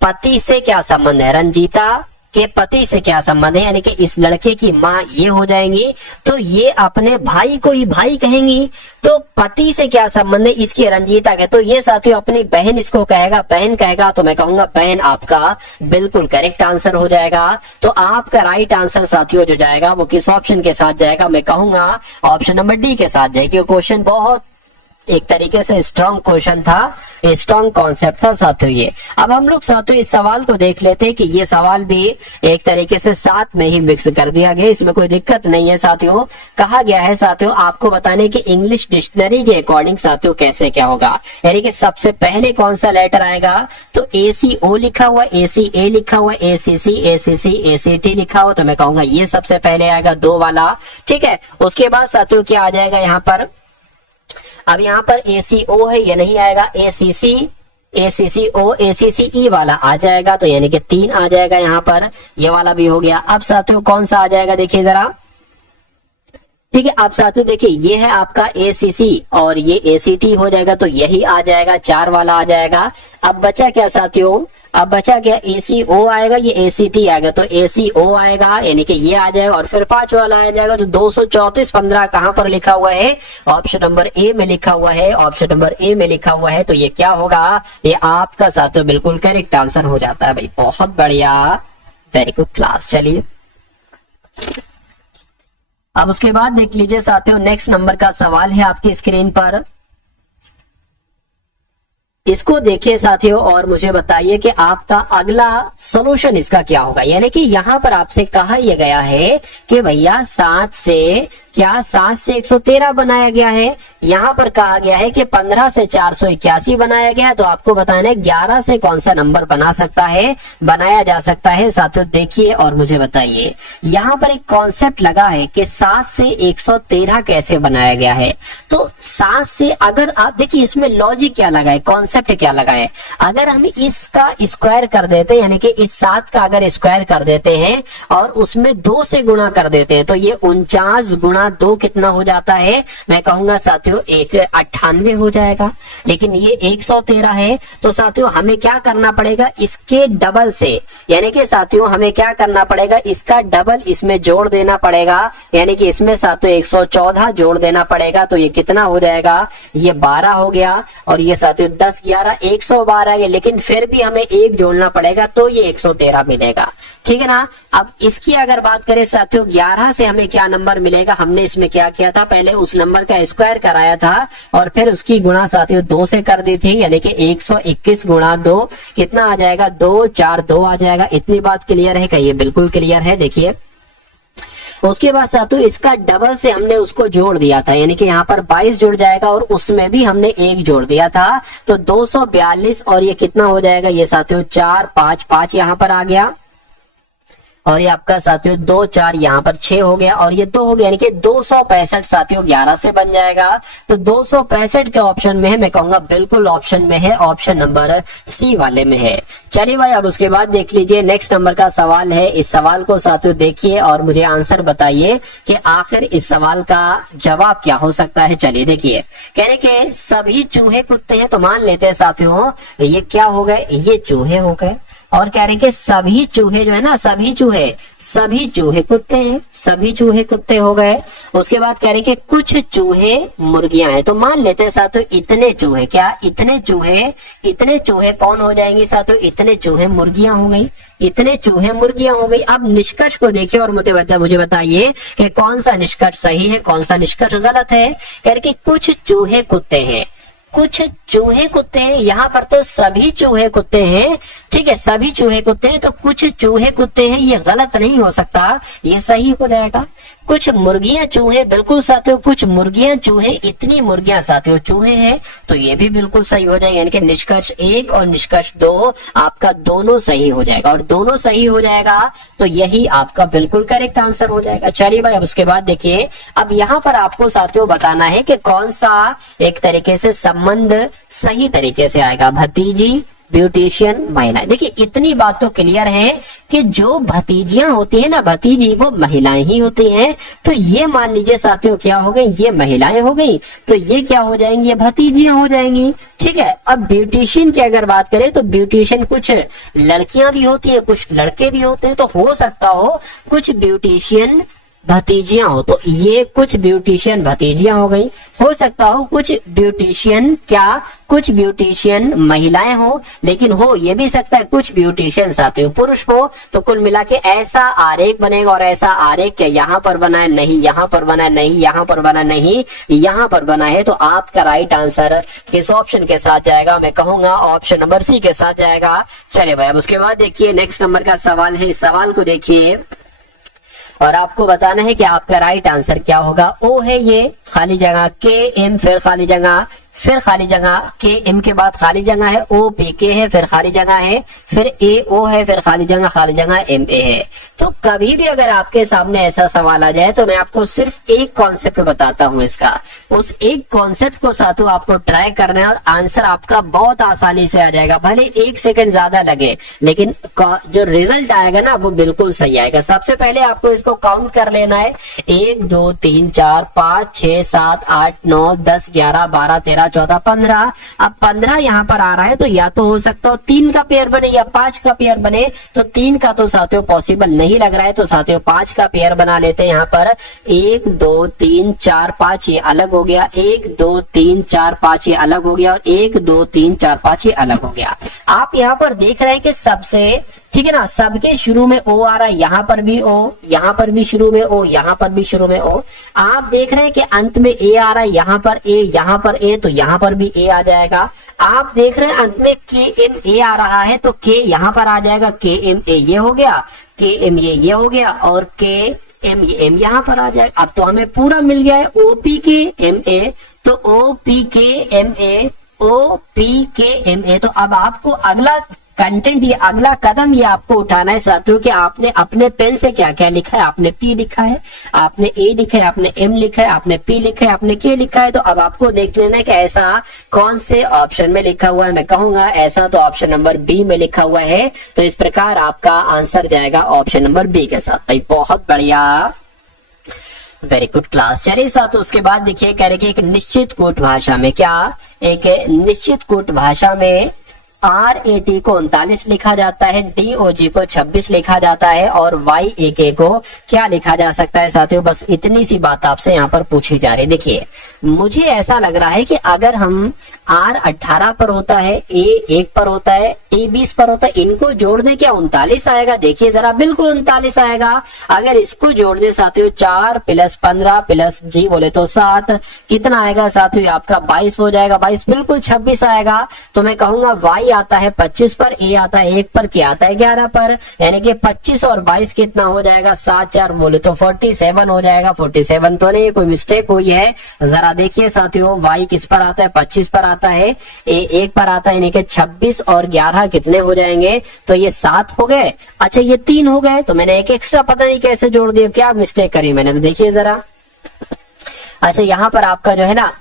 पति से क्या संबंध है, रंजीता के पति से क्या संबंध है, यानी कि इस लड़के की माँ ये हो जाएंगी, तो ये अपने भाई को ही भाई कहेंगी। तो पति से क्या संबंध है इसकी, रंजीता के, तो ये साथियों अपनी बहन इसको कहेगा, बहन कहेगा, तो मैं कहूंगा बहन आपका बिल्कुल करेक्ट आंसर हो जाएगा। तो आपका राइट आंसर साथियों जो जाएगा वो किस ऑप्शन के साथ जाएगा, मैं कहूंगा ऑप्शन नंबर डी के साथ जाएगा। क्वेश्चन बहुत एक तरीके से स्ट्रॉन्ग क्वेश्चन था, स्ट्रॉन्ग कॉन्सेप्ट था साथियों ये। अब हम लोग साथियों इस सवाल को देख लेते हैं कि ये सवाल भी एक तरीके से साथ में ही मिक्स कर दिया गया, इसमें कोई दिक्कत नहीं है साथियों। कहा गया है साथियों आपको बताने की इंग्लिश डिक्शनरी के अकॉर्डिंग साथियों कैसे क्या होगा, यानी कि सबसे पहले कौन सा लेटर आएगा, तो ACO लिखा हुआ, ACA लिखा हुआ, ACC, ACC, ACT लिखा हुआ, तो मैं कहूंगा ये सबसे पहले आएगा 2 वाला, ठीक है। उसके बाद साथियों क्या आ जाएगा यहाँ पर, अब यहाँ पर ACO है, ये नहीं आएगा, ACC, ACCO, ACCE वाला आ जाएगा, तो यानी कि 3 आ जाएगा यहाँ पर, ये वाला भी हो गया। अब साथियों कौन सा आ जाएगा देखिए जरा, ठीक है। अब साथियों देखिए ये है आपका ACC और ये ACT हो जाएगा, तो यही आ जाएगा, 4 वाला आ जाएगा। अब बचा क्या साथियों, अब बचा क्या, ACO आएगा, ये ACT आएगा, तो ACO आएगा यानी कि ये आ जाएगा, और फिर 5 वाला आ जाएगा। तो 234 15 कहां पर लिखा हुआ है, ऑप्शन नंबर ए में लिखा हुआ है, ऑप्शन नंबर ए में लिखा हुआ है। तो ये क्या होगा, ये आपका साथियों बिल्कुल करेक्ट आंसर हो जाता है भाई। बहुत बढ़िया, वेरी गुड क्लास। चलिए अब उसके बाद देख लीजिए साथियों, नेक्स्ट नंबर का सवाल है आपकी स्क्रीन पर। इसको देखिए साथियों और मुझे बताइए कि आपका अगला सॉल्यूशन इसका क्या होगा। यानी कि यहां पर आपसे कहा यह गया है कि भैया 7 से 113 बनाया गया है। यहां पर कहा गया है कि 15 से 481 बनाया गया है। तो आपको बताना है 11 से कौन सा नंबर बनाया जा सकता है। साथियों देखिए और मुझे बताइए, यहां पर एक कॉन्सेप्ट लगा है कि 7 से 113 कैसे बनाया गया है। तो 7 से अगर आप देखिए, इसमें लॉजिक क्या लगा है, कॉन्सेप्ट क्या लगा है। अगर हम इसका स्क्वायर कर देते हैं, यानी कि इस 7 का अगर स्क्वायर कर देते हैं और उसमें 2 से गुणा कर देते हैं, तो ये 49 गुणा 2 कितना हो जाता है, मैं कहूंगा साथियों 98 हो जाएगा। लेकिन ये 113 है, तो साथियों हमें क्या करना पड़ेगा, इसके डबल से, यानी कि साथियों हमें क्या करना पड़ेगा, इसका डबल इसमें जोड़ देना पड़ेगा। यानी कि इसमें साथियों 114 जोड़ देना पड़ेगा। तो ये कितना हो जाएगा, ये 12 हो गया, और ये साथियों 10 11 112 है। लेकिन फिर भी हमें 1 जोड़ना पड़ेगा, तो ये 113 मिलेगा। ठीक है ना। अब इसकी अगर बात करें साथियों, 11 से हमें क्या नंबर मिलेगा, हमने इसमें क्या किया था, पहले उस नंबर का स्क्वायर कराया था और फिर उसकी गुणा साथियों 2 से कर दी थी। यानी कि 121 गुणा 2 कितना आ जाएगा, 242 आ जाएगा। इतनी बात क्लियर है क्या, ये बिल्कुल क्लियर है। देखिए उसके बाद साथियों इसका डबल से हमने उसको जोड़ दिया था, यानी कि यहाँ पर 22 जुड़ जाएगा और उसमें भी हमने 1 जोड़ दिया था, तो 242। और ये कितना हो जाएगा, ये साथियों 4 5 5 यहाँ पर आ गया, और ये आपका साथियों 2 4 यहाँ पर 6 हो गया, और ये 2 हो गया, यानी कि 265 साथियों 11 से बन जाएगा। तो 265 के ऑप्शन में है, मैं कहूंगा बिल्कुल ऑप्शन में है, ऑप्शन नंबर सी वाले में है। चलिए भाई अब उसके बाद देख लीजिए, नेक्स्ट नंबर का सवाल है। इस सवाल को साथियों देखिए और मुझे आंसर बताइए कि आखिर इस सवाल का जवाब क्या हो सकता है। चलिए देखिए, कहने के सभी चूहे कुत्ते हैं, तो मान लेते हैं साथियों ये क्या हो गए, ये चूहे हो गए, और कह रहे कि सभी चूहे जो है ना, सभी चूहे कुत्ते हैं, सभी चूहे कुत्ते हो गए। उसके बाद कह रहे कि कुछ चूहे मुर्गियां हैं, तो मान लेते हैं साथियों इतने चूहे, क्या इतने चूहे कौन हो जाएंगे साथियों, इतने चूहे मुर्गियां हो गई, इतने चूहे मुर्गियां हो गई। अब निष्कर्ष को देखिए और मुझे बताइए कि कौन सा निष्कर्ष सही है, कौन सा निष्कर्ष गलत है। कह रहे कि कुछ चूहे कुत्ते हैं, कुछ चूहे कुत्ते हैं, यहाँ पर तो सभी चूहे कुत्ते हैं। ठीक है, सभी चूहे कुत्ते हैं, तो कुछ चूहे कुत्ते हैं, ये गलत नहीं हो सकता, ये सही हो जाएगा। कुछ मुर्गियां चूहे, बिल्कुल साथियों कुछ मुर्गियां चूहे, इतनी मुर्गियां साथियों चूहे हैं, तो ये भी बिल्कुल सही हो जाएगा। यानी कि निष्कर्ष 1 और निष्कर्ष 2 आपका दोनों सही हो जाएगा, और दोनों सही हो जाएगा तो यही आपका बिल्कुल करेक्ट आंसर हो जाएगा। चलिए भाई अब उसके बाद देखिए, अब यहाँ पर आपको साथियों बताना है कि कौन सा एक तरीके से संबंध सही तरीके से आएगा, भतीजी ब्यूटिशियन महिलाएं। देखिए इतनी बात तो क्लियर है कि जो भतीजियां होती है ना, भतीजी वो महिलाएं ही होती हैं। तो ये मान लीजिए साथियों क्या हो गई, ये महिलाएं हो गई, तो ये क्या हो जाएंगी, ये भतीजियां हो जाएंगी। ठीक है, अब ब्यूटिशियन की अगर बात करें तो ब्यूटिशियन कुछ लड़कियां भी होती है, कुछ लड़के भी होते हैं, तो हो सकता हो कुछ ब्यूटिशियन भतीजियां हो, तो ये कुछ ब्यूटिशियन भतीजियां हो गई। हो सकता हो कुछ ब्यूटिशियन महिलाएं हो, लेकिन हो ये भी सकता है कुछ ब्यूटिशियन साथियों पुरुष हो। तो कुल मिला के ऐसा आरेख बनेगा, और ऐसा आरेख क्या यहाँ पर बना है, नहीं यहाँ पर बना है, नहीं यहाँ पर बना, नहीं यहाँ पर बना है। तो आपका राइट आंसर किस ऑप्शन के साथ जाएगा, मैं कहूंगा ऑप्शन नंबर सी के साथ जाएगा। चलिए भाई अब उसके बाद देखिए, नेक्स्ट नंबर का सवाल है। इस सवाल को देखिए और आपको बताना है कि आपका राइट आंसर क्या होगा। ओ है ये खाली जगह, के एम फिर खाली जगह, फिर खाली जगह, के एम के बाद खाली जगह है, ओ पी के है, फिर खाली जगह है, फिर ए ओ है, फिर खाली जगह एम ए है। तो कभी भी अगर आपके सामने ऐसा सवाल आ जाए तो मैं आपको सिर्फ एक कॉन्सेप्ट बताता हूं इसका, उस एक कॉन्सेप्ट को साथों आपको ट्राई करना है और आंसर आपका बहुत आसानी से आ जाएगा। भले 1 सेकंड ज्यादा लगे लेकिन जो रिजल्ट आएगा ना वो बिल्कुल सही आएगा। सबसे पहले आपको इसको काउंट कर लेना है, 1 2 3 4 5 6 7 8 9 10 11 12 13 14 15। अब 15 यहाँ पर आ रहा है तो या तो हो सकता हो 3 का पेयर बने या 5 का पेयर बने, तो 3 का तो साथियों पॉसिबल नहीं लग रहा है, तो साथियों 5 का पेयर बना लेते हैं। यहाँ पर 1 2 3 4 5 ये अलग हो गया, 1 2 3 4 5 ये अलग हो गया और 1 2 3 4 5 ये अलग हो गया। आप यहाँ पर देख रहे हैं कि सबसे, ठीक है ना, सबके शुरू में ओ आ रहा है, यहाँ पर भी ओ, यहाँ पर भी शुरू में ओ, यहाँ पर भी शुरू में ओ। आप देख रहे हैं कि अंत में ए आ रहा है, यहाँ पर ए, यहाँ पर ए, तो यहाँ पर भी ए आ जाएगा। आप देख रहे हैं अंत में के एम ए आ रहा है तो के यहाँ पर आ जाएगा, के एम ए ये हो गया, के एम ये हो गया और के एम यहाँ पर आ जाएगा। अब तो हमें पूरा मिल गया है ओपी के एम ए, तो ओ पी के एम ए, ओ पी के एम ए। तो अब आपको अगला कंटेंट, ये अगला कदम ये आपको उठाना है साथियों कि आपने अपने पेन से क्या क्या लिखा है। आपने पी लिखा है, आपने ए लिखा है, आपने एम लिखा है, आपने पी लिखा है, आपने के लिखा है। तो अब आपको देख लेना है कि ऐसा कौन से ऑप्शन में लिखा हुआ है। मैं कहूंगा ऐसा तो ऑप्शन नंबर बी में लिखा हुआ है, तो इस प्रकार आपका आंसर जाएगा ऑप्शन नंबर बी के साथ। भाई बहुत बढ़िया, वेरी गुड क्लास। चलिए साथ उसके बाद देखिए कह रहे कि एक निश्चित कूट भाषा में, क्या एक निश्चित कूट भाषा में RAT को 39 लिखा जाता है, DOG को 26 लिखा जाता है और YAK को क्या लिखा जा सकता है साथियों। बस इतनी सी बात आपसे यहाँ पर पूछी जा रही। देखिए मुझे ऐसा लग रहा है कि अगर हम R 18 पर होता है, A 1 पर होता है, A 20 पर होता है, इनको जोड़ दे क्या 39 आएगा। देखिए जरा बिल्कुल 39 आएगा। अगर इसको जोड़ दे साथियों 4 + 15 + G बोले तो 7, कितना आएगा साथियों आपका 22 हो जाएगा। 22 बिल्कुल 26 आएगा। तो मैं कहूंगा Y आता है 25 पर, A आता है 1 पर, क्या आता है 11 पर, यानी कि 25 और 22 कितना हो जाएगा 7 4 बोले तो 47 हो जाएगा। 47 तो नहीं, कोई मिस्टेक हुई है। जरा देखिए साथियों Y किस पर आता है 25 पर आता है, A 1 पर आता है, यानी कि 26 और 11 कितने हो जाएंगे, तो ये 7 हो गए। अच्छा ये 3 हो गए, तो मैंने एक एक्स्ट्रा पता नहीं कैसे जोड़ दिया, क्या मिस्टेक करी मैंने, देखिए जरा। अच्छा यहाँ पर आपका जो है ना,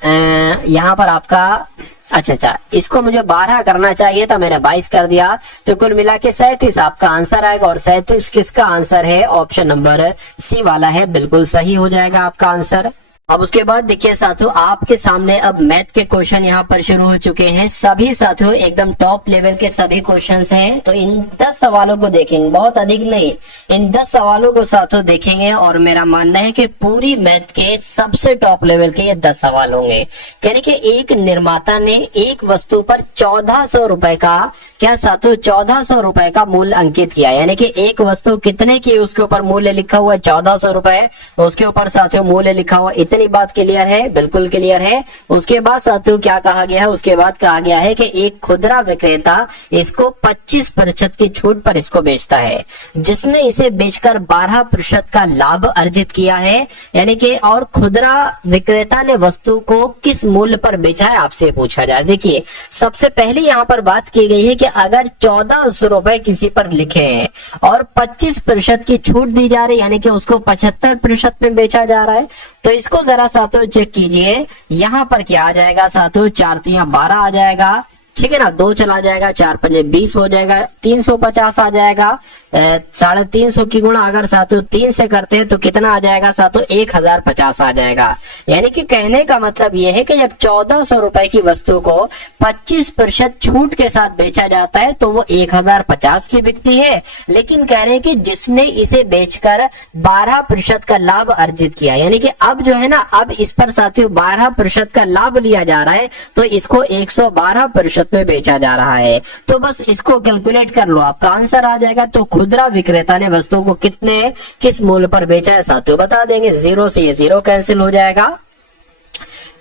यहाँ पर आपका अच्छा इसको मुझे 12 करना चाहिए था, मैंने 22 कर दिया। तो कुल मिला के 37 आपका आंसर आएगा और 37 किसका आंसर है, ऑप्शन नंबर सी वाला है, बिल्कुल सही हो जाएगा आपका आंसर। अब उसके बाद देखिए साथियों आपके सामने अब मैथ के क्वेश्चन यहाँ पर शुरू हो चुके हैं। सभी साथियों एकदम टॉप लेवल के सभी क्वेश्चंस हैं। तो इन 10 सवालों को देखेंगे, बहुत अधिक नहीं, इन 10 सवालों को साथियों देखेंगे और मेरा मानना है कि पूरी मैथ के सबसे टॉप लेवल के ये 10 सवाल होंगे। कहने के एक निर्माता ने एक वस्तु पर 1400 रुपए का, क्या साथियों 1400 रुपए का मूल्य अंकित किया, यानी कि एक वस्तु कितने की उसके ऊपर मूल्य लिखा हुआ है 1400 रुपए, उसके ऊपर साथियों मूल्य लिखा हुआ, इतनी बात क्लियर है, बिल्कुल क्लियर है। उसके बाद साथियों क्या कहा गया है, उसके बाद कहा गया है कि एक खुदरा विक्रेता इसको 25% की छूट पर इसको बेचता है, जिसने इसे बेचकर 12% का लाभ अर्जित किया है, यानी कि और खुदरा विक्रेता ने वस्तु को किस मूल्य पर बेचा है, आपसे पूछा जाए। देखिए सबसे पहले यहाँ पर बात की गई है कि अगर 1400 रुपए किसी पर लिखे हैं और 25% की छूट दी जा रही है, यानी कि उसको 75% में बेचा जा रहा है, तो इसको जरा साथियों चेक कीजिए। यहाँ पर क्या आ जाएगा साथियों, 4 3 12 आ जाएगा, ठीक है ना, 2 चला जाएगा, 4 5 20 हो जाएगा, 350 आ जाएगा, 350 की गुणा अगर साथियों 3 से करते हैं तो कितना आ जाएगा साथियों 1050 आ जाएगा। यानी कि कहने का मतलब यह है कि जब 1400 रुपए की वस्तु को 25% छूट के साथ बेचा जाता है तो वो 1050 की बिकती है, लेकिन कह रहे हैं कि जिसने इसे बेचकर 12% का लाभ अर्जित किया, यानी कि अब जो है ना, अब इस पर साथियों 12% का लाभ लिया जा रहा है, तो इसको 112% में बेचा जा रहा है। तो बस इसको कैलकुलेट कर लो, आपका आंसर आ जाएगा। तो खुदरा विक्रेता ने वस्तु को किस मूल्य पर बेचा है साथियों बता देंगे। 0 से ये 0 कैंसिल हो जाएगा,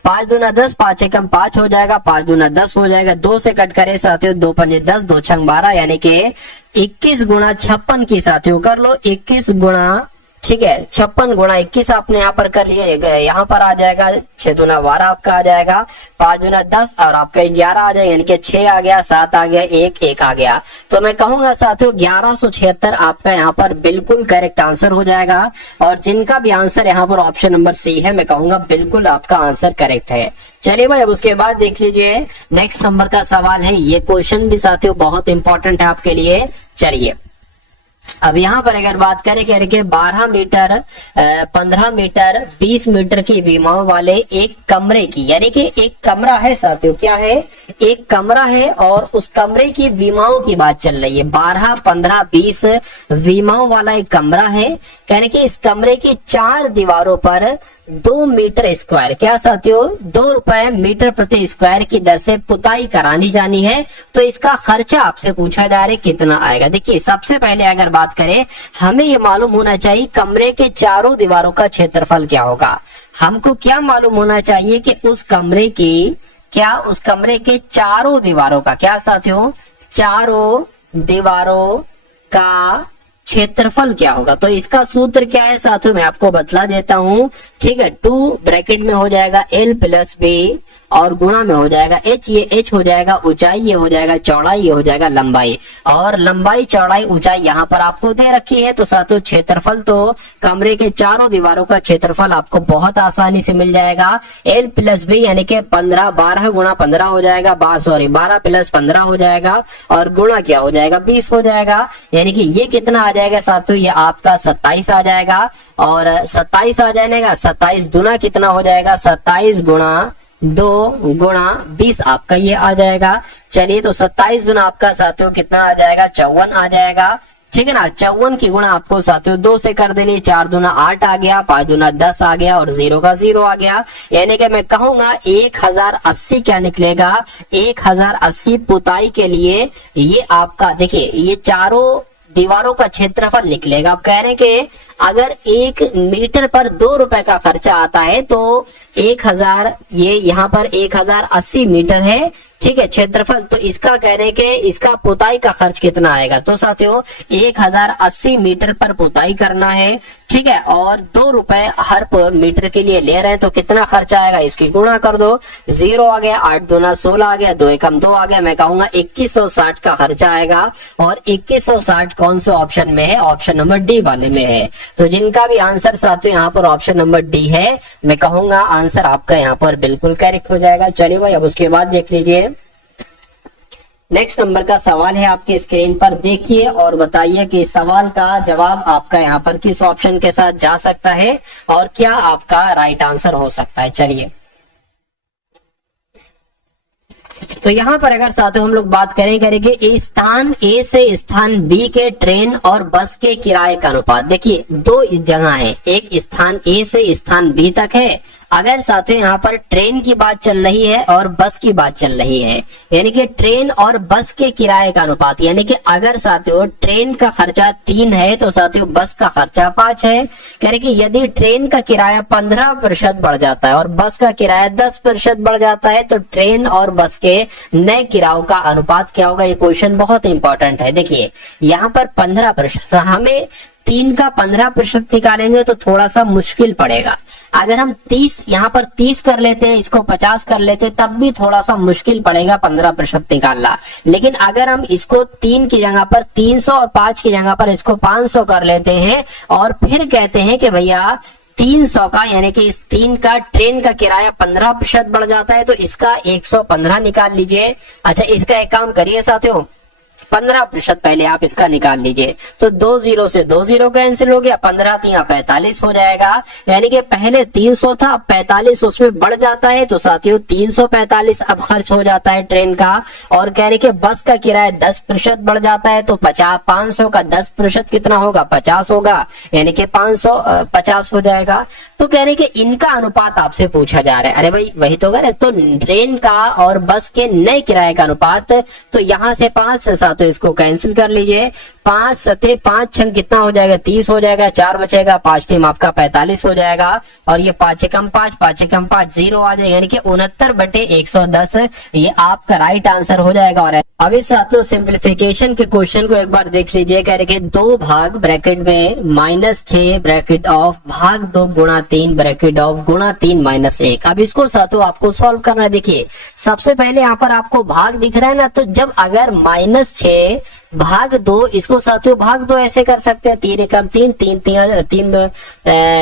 5 दूना 10, 5 एकम 5 हो जाएगा, 5 दूना 10 हो जाएगा, 2 से कट करे साथियों 2 पंजे 10, 2 छंग 12, यानी कि 21 गुणा 56 की साथियों कर लो, 21 गुणा ठीक है। 56 गुणा 21 आपने यहाँ पर कर लिया, यहाँ पर आ जाएगा 6 दूना 12 आपका आ जाएगा, 5 दूना 10 और आपका 11 आ जाएगा, यानी कि 6 आ गया, 7 आ गया, 1 आ गया। तो मैं कहूंगा साथियों 1176 आपका यहाँ पर बिल्कुल करेक्ट आंसर हो जाएगा। और जिनका भी आंसर यहाँ पर ऑप्शन नंबर सी है, मैं कहूंगा बिल्कुल आपका आंसर करेक्ट है। चलिए भाई, अब उसके बाद देख लीजिए नेक्स्ट नंबर का सवाल है। ये क्वेश्चन भी साथियों बहुत इंपॉर्टेंट है आपके लिए। चलिए अब यहाँ पर अगर बात करें कि 12 मीटर 15 मीटर 20 मीटर की विमाओं वाले एक कमरे की, यानी कि एक कमरा है साथियों, क्या है, एक कमरा है और उस कमरे की विमाओं की बात चल रही है। 12 15 20 विमाओं वाला एक कमरा है, यानी कि इस कमरे की 4 दीवारों पर 2 मीटर स्क्वायर, क्या साथियों, 2 रुपए मीटर प्रति स्क्वायर की दर से पुताई करानी जानी है। तो इसका खर्चा आपसे पूछा जा रहा है कितना आएगा। देखिए सबसे पहले अगर बात करें, हमें ये मालूम होना चाहिए कमरे के चारों दीवारों का क्षेत्रफल क्या होगा। हमको क्या मालूम होना चाहिए कि उस कमरे के चारों दीवारों का, क्या साथियों, चारों दीवारों का क्षेत्रफल क्या होगा। तो इसका सूत्र क्या है साथियों, मैं आपको बतला देता हूं। ठीक है, 2 ब्रैकेट में हो जाएगा L + B और गुणा में हो जाएगा H, ये H हो जाएगा ऊंचाई, ये हो जाएगा चौड़ाई, ये हो जाएगा लंबाई। और लंबाई चौड़ाई ऊंचाई यहाँ पर आपको दे रखी है। तो साथियों क्षेत्रफल तो कमरे के चारों दीवारों का क्षेत्रफल आपको बहुत आसानी से मिल जाएगा। L + B यानी कि 15, 12 गुणा 15 हो जाएगा, 12 + 15 हो जाएगा और गुणा क्या हो जाएगा, 20 हो जाएगा। यानी कि ये कितना आ जाएगा साथियों, ये आपका 27 आ जाएगा। और 27 आ जाएगा, 27 दूना कितना हो जाएगा, 27 गुणा 2 गुणा 20 आपका ये आ जाएगा। चलिए तो 27 दूना आपका साथियों कितना आ जाएगा, 54 आ जाएगा। ठीक है ना, 54 की गुणा आपको साथियों 2 से कर देनी, 4 दूना 8 आ गया, 5 दूना 10 आ गया और 0 का 0 आ गया। यानी कि मैं कहूंगा 1080 क्या निकलेगा, 1080 पुताई के लिए ये आपका, देखिए ये चारों दीवारों का क्षेत्रफल निकलेगा। आप कह रहे हैं कि अगर 1 मीटर पर 2 रुपए का खर्चा आता है तो 1000, ये यहाँ पर 1080 मीटर है, ठीक है, क्षेत्रफल। तो इसका कह रहे हैं कि इसका पुताई का खर्च कितना आएगा। तो साथियों 1080 मीटर पर पुताई करना है, ठीक है, और 2 रुपए हर मीटर के लिए ले रहे हैं। तो कितना खर्चा आएगा, इसकी गुणा कर दो, 0 आ गया, 8 दूना 16 आ गया, 2 एकम 2 आ गया। मैं कहूंगा 2160 का खर्चा आएगा। और 2160 कौन से ऑप्शन में है, ऑप्शन नंबर डी वाले में है। तो जिनका भी आंसर साथियों यहाँ पर ऑप्शन नंबर डी है, मैं कहूंगा आंसर आपका यहाँ पर बिल्कुल करेक्ट हो जाएगा। चलिए भाई, अब उसके बाद देख लीजिए नेक्स्ट नंबर का सवाल है आपके स्क्रीन पर, देखिए और बताइए कि सवाल का जवाब आपका यहाँ पर किस ऑप्शन के साथ जा सकता है और क्या आपका राइट आंसर हो सकता है। चलिए तो यहाँ पर अगर साथियों हम लोग बात करेंगे स्थान ए से स्थान बी के ट्रेन और बस के किराए का अनुपात। देखिए 2 जगह है, एक स्थान ए से स्थान बी तक है। अगर साथियों यहाँ पर ट्रेन की बात चल रही है और बस की बात चल रही है, यानी कि ट्रेन और बस के किराए का अनुपात, यानी कि अगर साथियों ट्रेन का खर्चा 3 है तो साथियों बस का खर्चा 5 है। कह रहे कि यदि ट्रेन का किराया 15% बढ़ जाता है और बस का किराया 10% बढ़ जाता है तो ट्रेन और बस के नए किरायों का अनुपात क्या होगा। ये क्वेश्चन बहुत इंपॉर्टेंट है। देखिए यहाँ पर 15%, हमें 3 का 15% निकालेंगे तो थोड़ा सा मुश्किल पड़ेगा। अगर हम 30 यहाँ पर 30 कर लेते हैं, इसको 50 कर लेते हैं, तब भी थोड़ा सा मुश्किल पड़ेगा 15% निकालना। लेकिन अगर हम इसको 3 की जगह पर 300 और 5 की जगह पर इसको 500 कर लेते हैं और फिर कहते हैं कि भैया 300 का, यानी कि इस 3 का ट्रेन का किराया 15% बढ़ जाता है तो इसका 115 निकाल लीजिए। अच्छा इसका एक काम करिए साथियों, 15% पहले आप इसका निकाल लीजिए। तो 2 0 से 2 0 कैंसिल हो गया, 15 3 45 हो जाएगा। यानी कि पहले 300 था, अब 45 उसमें बढ़ जाता है। तो साथियों 345 अब खर्च हो जाता है ट्रेन का। और कहने के बस का किराया 10% बढ़ जाता है तो 500 का 10% कितना होगा, 50 होगा, यानी कि 550 हो जाएगा। तो कहने के इनका अनुपात आपसे पूछा जा रहा है। अरे भाई वही तो कर, तो ट्रेन का और बस के नए किराए का अनुपात, तो यहाँ से 5 से 7 तो इसको कैंसिल कर लीजिए। 5 सते 5 छंग कितना हो जाएगा, 30 हो जाएगा, 4 बचेगा, 5 टीम आपका 45 हो जाएगा। और ये 5 एकम 5, 5 एकम 5, 0 आ जाएगा, यानी कि 69/110 ये आपका राइट आंसर हो जाएगा। और अब इस साथियों सिंप्लीफिकेशन के क्वेश्चन को एक बार देख लीजिए। कह रहे 2 भाग ब्रैकेट में -6 ब्रैकेट ऑफ भाग 2 गुणा 3 ब्रैकेट ऑफ गुणा 3 -1। अब इसको साथियों आपको सॉल्व करना है। देखिए सबसे पहले यहाँ पर आपको भाग दिख रहा है ना, तो जब अगर -6 भाग 2, इसको साथियों भाग 2 ऐसे कर सकते हैं, 3 एकम 3, 3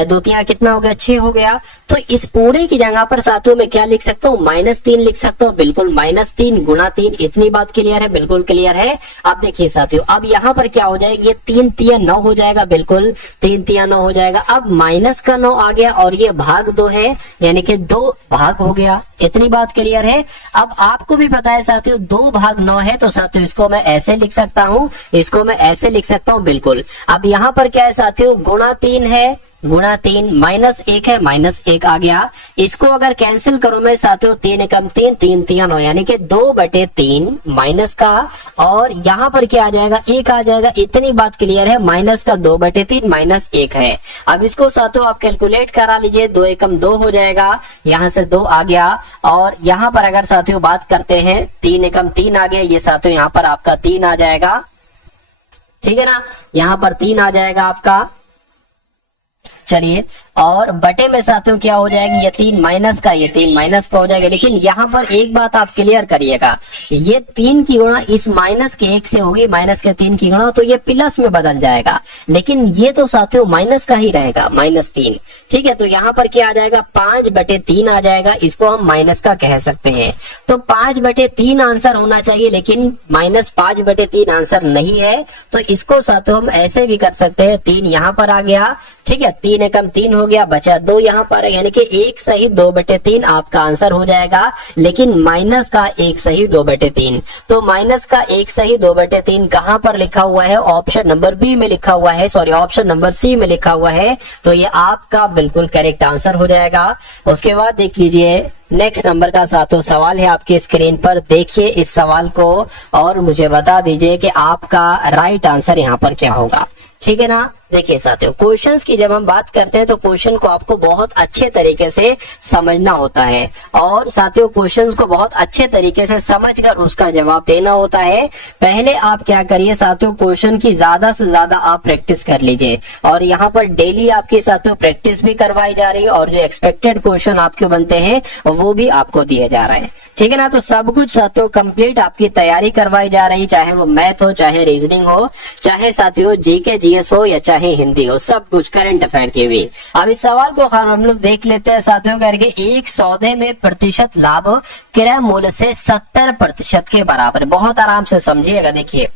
2 3 कितना हो गया 6 हो गया। तो इस पूरे की जगह पर साथियों में क्या लिख सकता हूँ -3 लिख सकता हूँ। बिल्कुल -3 गुणा 3, इतनी बात क्लियर है, बिल्कुल क्लियर है। अब देखिए साथियों अब यहाँ पर क्या हो जाएगा, ये 3 3 9 हो जाएगा, बिल्कुल 3 3 9 हो जाएगा। अब माइनस का 9 आ गया और ये भाग 2 है, यानी कि 2 भाग हो गया, इतनी बात क्लियर है। अब आपको भी पता है साथियों 2 भाग 9 है, तो साथियों इसको मैं ऐसे लिख सकता हूं, इसको मैं ऐसे लिख सकता हूं, बिल्कुल। अब यहां पर क्या है साथियों, गुणा 3 है, गुणा 3 -1 है, -1 आ गया। इसको अगर कैंसिल करो मैं साथियों 3 एकम 3, 3 3 9, यानी कि 2/3 माइनस का, और यहाँ पर क्या आ जाएगा 1 आ जाएगा, इतनी बात क्लियर है। माइनस का 2/3 -1 है। अब इसको साथियों आप कैलकुलेट करा लीजिए, 2 एकम 2 हो जाएगा, यहाँ से 2 आ गया। और यहाँ पर अगर साथियों बात करते हैं 3 एकम 3 आ गया, ये साथियों यहाँ पर आपका 3 आ जाएगा, ठीक है ना, यहाँ पर 3 आ जाएगा आपका। चलिए और बटे में साथियों क्या हो जाएगी, ये 3 माइनस का, ये 3 माइनस का हो जाएगा। लेकिन यहाँ पर एक बात आप क्लियर करिएगा, ये 3 की गुणा इस माइनस के 1 से होगी, माइनस के 3 की गुणा, तो ये प्लस में बदल जाएगा। लेकिन ये तो साथियों माइनस का ही रहेगा, -3, ठीक है। तो यहाँ पर क्या आ जाएगा 5/3 आ जाएगा, इसको हम माइनस का कह सकते हैं। तो 5/3 आंसर होना चाहिए, लेकिन -5/3 आंसर नहीं है। तो इसको साथियों हम ऐसे भी कर सकते हैं, 3 यहाँ पर आ गया, ठीक है, 3 एकम 3 हो गया, बचा 2 यहाँ पर, यानी कि 1 सही 2/3 आपका आंसर हो जाएगा। लेकिन माइनस का 1 सही 2/3, तो माइनस का 1 सही 2/3 कहां पर लिखा हुआ है, ऑप्शन नंबर बी में लिखा हुआ है, सॉरी ऑप्शन नंबर सी में लिखा हुआ है। तो ये आपका बिल्कुल करेक्ट आंसर हो जाएगा। उसके बाद देख लीजिए नेक्स्ट नंबर का साथियों सवाल है आपकी स्क्रीन पर, देखिए इस सवाल को और मुझे बता दीजिए कि आपका राइट आंसर यहाँ पर क्या होगा, ठीक है ना। देखिए साथियों क्वेश्चंस की जब हम बात करते हैं तो क्वेश्चन को आपको बहुत अच्छे तरीके से समझना होता है, और साथियों क्वेश्चंस को बहुत अच्छे तरीके से समझकर उसका जवाब देना होता है। पहले आप क्या करिए साथियों, क्वेश्चन की ज्यादा से ज्यादा आप प्रैक्टिस कर लीजिए, और यहाँ पर डेली आपकी साथियों प्रैक्टिस भी करवाई जा रही है, और जो एक्सपेक्टेड क्वेश्चन आपके बनते हैं वो भी आपको दिए जा रहे हैं, ठीक है ना। तो सब कुछ साथियों कंप्लीट आपकी तैयारी करवाई जा रही, चाहे वो मैथ हो, चाहे रीजनिंग हो, चाहे साथियों जीके जीएस हो, या चाहे हिंदी हो, सब कुछ करंट अफेयर के भी। अब इस सवाल को हम लोग देख लेते हैं साथियों, करके एक सौदे में प्रतिशत लाभ क्रय मूल्य से 70% के बराबर। बहुत आराम से समझिएगा। देखिए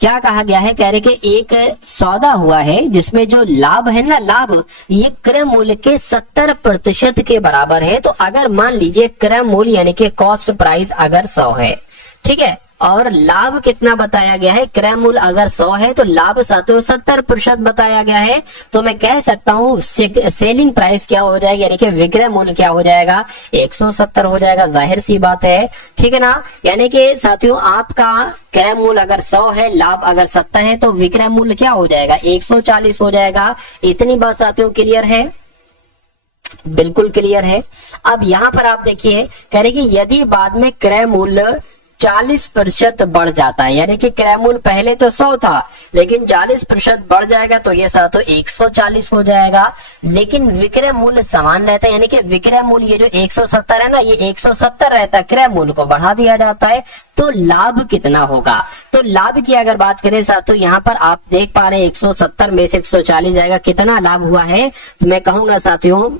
क्या कहा गया है, कह रहे कि एक सौदा हुआ है जिसमें जो लाभ है ना, लाभ ये क्रय मूल्य के 70% के बराबर है। तो अगर मान लीजिए क्रय मूल्य यानी कि कॉस्ट प्राइस अगर 100 है, ठीक है, और लाभ कितना बताया गया है, क्रय मूल्य अगर 100 है तो लाभ साथियों 70% बताया गया है। तो मैं कह सकता हूँ सेलिंग प्राइस क्या हो जाएगी, यानी कि विक्रय मूल्य क्या हो जाएगा, 170 हो जाएगा, जाहिर सी बात है, ठीक है ना। यानी कि साथियों आपका क्रय मूल्य अगर 100 है, लाभ अगर 70 है, तो विक्रय मूल्य क्या हो जाएगा 140 हो जाएगा। इतनी बात साथियों क्लियर है, बिल्कुल क्लियर है। अब यहाँ पर आप देखिए कह रहे कि यदि बाद में क्रय मूल्य 40% बढ़ जाता है, यानी कि क्रय मूल्य पहले तो 100 था, लेकिन 40% बढ़ जाएगा, तो ये साथियों 140 हो जाएगा। लेकिन विक्रय मूल्य समान रहता है, यानी कि विक्रय मूल्य ये जो 170 है ना, ये 170 रहता है, क्रय मूल्य को बढ़ा दिया जाता है। तो लाभ कितना होगा, तो लाभ की अगर बात करें साथियों, यहाँ पर आप देख पा रहे हैं 170 में से 140 जाएगा, कितना लाभ हुआ है, तो मैं कहूंगा साथियों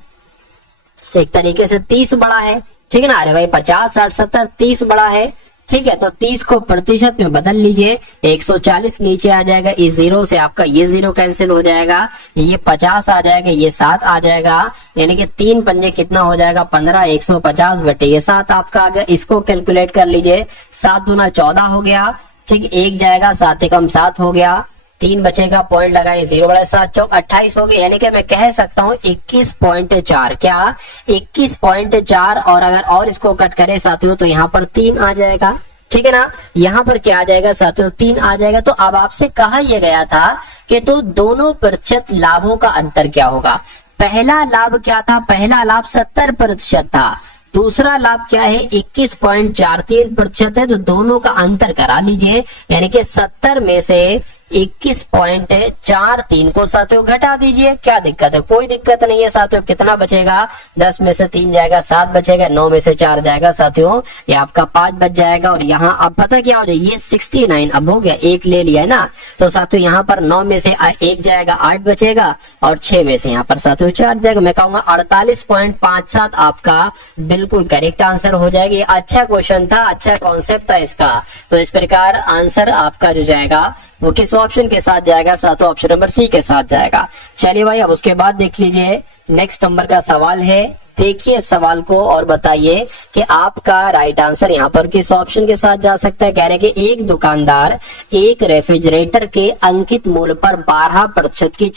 एक तरीके से 30 बड़ा है, ठीक है ना। अरे भाई 50 60 70 30 बड़ा है, ठीक है। तो 30 को प्रतिशत में बदल लीजिए, 140 नीचे आ जाएगा, इस 0 से आपका ये 0 कैंसिल हो जाएगा, ये 50 आ जाएगा, ये 7 आ जाएगा, यानी कि 3 पंजे कितना हो जाएगा 15, 150 बटे ये 7 आपका आ गया। इसको कैलकुलेट कर लीजिए, 7 दूना 14 हो गया, ठीक, 1 जाएगा, 7 एकम 7 हो गया, 3 बचेगा, पॉइंट लगाए, 0 बड़ा 7 चौक 28 हो गया, यानी कि मैं कह सकता हूँ 21.4, क्या 21.4। और अगर और इसको कट करें साथियों तो यहाँ पर 3 आ जाएगा, ठीक है ना। यहाँ पर क्या आ जाएगा साथियों 3 आ जाएगा। तो अब आपसे कहा यह गया था कि तो दोनों प्रतिशत लाभों का अंतर क्या होगा। पहला लाभ क्या था, पहला लाभ 70% था, दूसरा लाभ क्या है, 21.43% है, तो दोनों का अंतर करा लीजिए, यानी कि 70 में से 21.43 को साथियों घटा दीजिए। क्या दिक्कत है, कोई दिक्कत नहीं है साथियों। कितना बचेगा, 10 में से 3 जाएगा 7 बचेगा, 9 में से 4 जाएगा साथियों, ये आपका 5 बच जाएगा। और यहाँ अब पता क्या हो जाए, ये 69 अब हो गया, 1 ले लिया है ना, तो साथियों यहाँ पर 9 में से 1 जाएगा, 8 बचेगा, और 6 में से यहाँ पर साथियों 4 जाएगा। मैं कहूंगा 48.57 आपका बिल्कुल करेक्ट आंसर हो जाएगी। अच्छा क्वेश्चन था, अच्छा कॉन्सेप्ट था इसका। तो इस प्रकार आंसर आपका जो जाएगा वो किस ऑप्शन के साथ जाएगा साथियों, ऑप्शन नंबर सी के साथ जाएगा। चलिए भाई, अब उसके बाद देख लीजिए नेक्स्ट नंबर का सवाल है। देखिए सवाल को और बताइए कि आपका राइट आंसर यहाँ पर किस ऑप्शन के साथ जा सकता है। कह रहे कि एक दुकानदार एक रेफ्रिजरेटर के अंकित मूल्य पर 12% की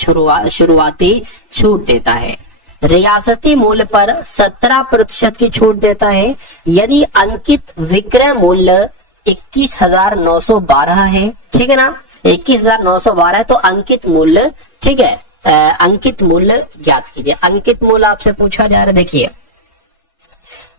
शुरुआती छूट देता है, रियासती मूल्य पर 17% की छूट देता है। यदि अंकित विक्रय मूल्य 21,912 है, ठीक है ना, 21,912 है, तो अंकित मूल्य, ठीक है, अंकित मूल्य ज्ञात कीजिए। अंकित मूल्य आपसे पूछा जा रहा है। देखिए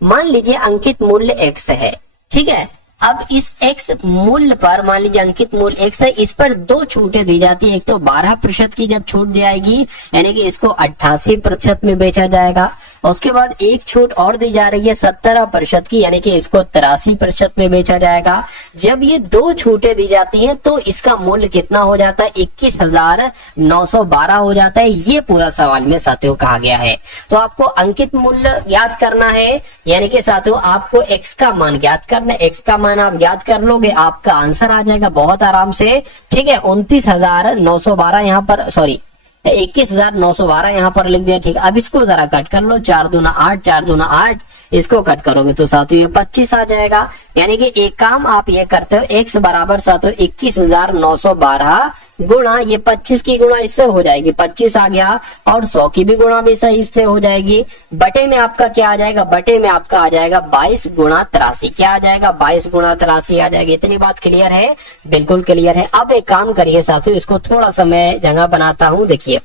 मान लीजिए अंकित मूल्य x है, ठीक है। अब इस x मूल्य पर मान लीजिए अंकित मूल्य x है, इस पर 2 छूटें दी जाती है। एक तो 12% की जब छूट दी जाएगी, यानी कि इसको 88% में बेचा जाएगा। उसके बाद एक छूट और दी जा रही है 17% की, यानी कि इसको 83% में बेचा जाएगा। जब ये 2 छूटें दी जाती हैं तो इसका मूल्य कितना हो जाता है, 21,912 हो जाता है। ये पूरा सवाल में साथियों कहा गया है। तो आपको अंकित मूल्य ज्ञात करना है, यानी कि साथियों आपको x का मान ज्ञात करना है। x का मान आप ज्ञात कर लोगे, आपका आंसर आ जाएगा बहुत आराम से, ठीक है। 29,912 यहाँ पर, सॉरी 21,912 यहाँ पर लिख दिया, ठीक है। अब इसको जरा कट कर लो, 4 दूना 8, 4 दूना 8, इसको कट करोगे तो साथियों ये 25 आ जाएगा। यानी कि एक काम आप ये करते हो, x बराबर साथियों 21,912 गुणा ये 25 की गुणा इससे हो जाएगी, 25 आ गया, और 100 की भी गुणा भी सही इससे हो जाएगी। बटे में आपका क्या आ जाएगा, बटे में आपका आ जाएगा 22 गुणा 83। क्या आ जाएगा, 22 गुणा 83 आ जाएगी। इतनी बात क्लियर है, बिल्कुल क्लियर है। अब एक काम करिए साथियों, इसको थोड़ा सा मैं जगह बनाता हूं। देखिए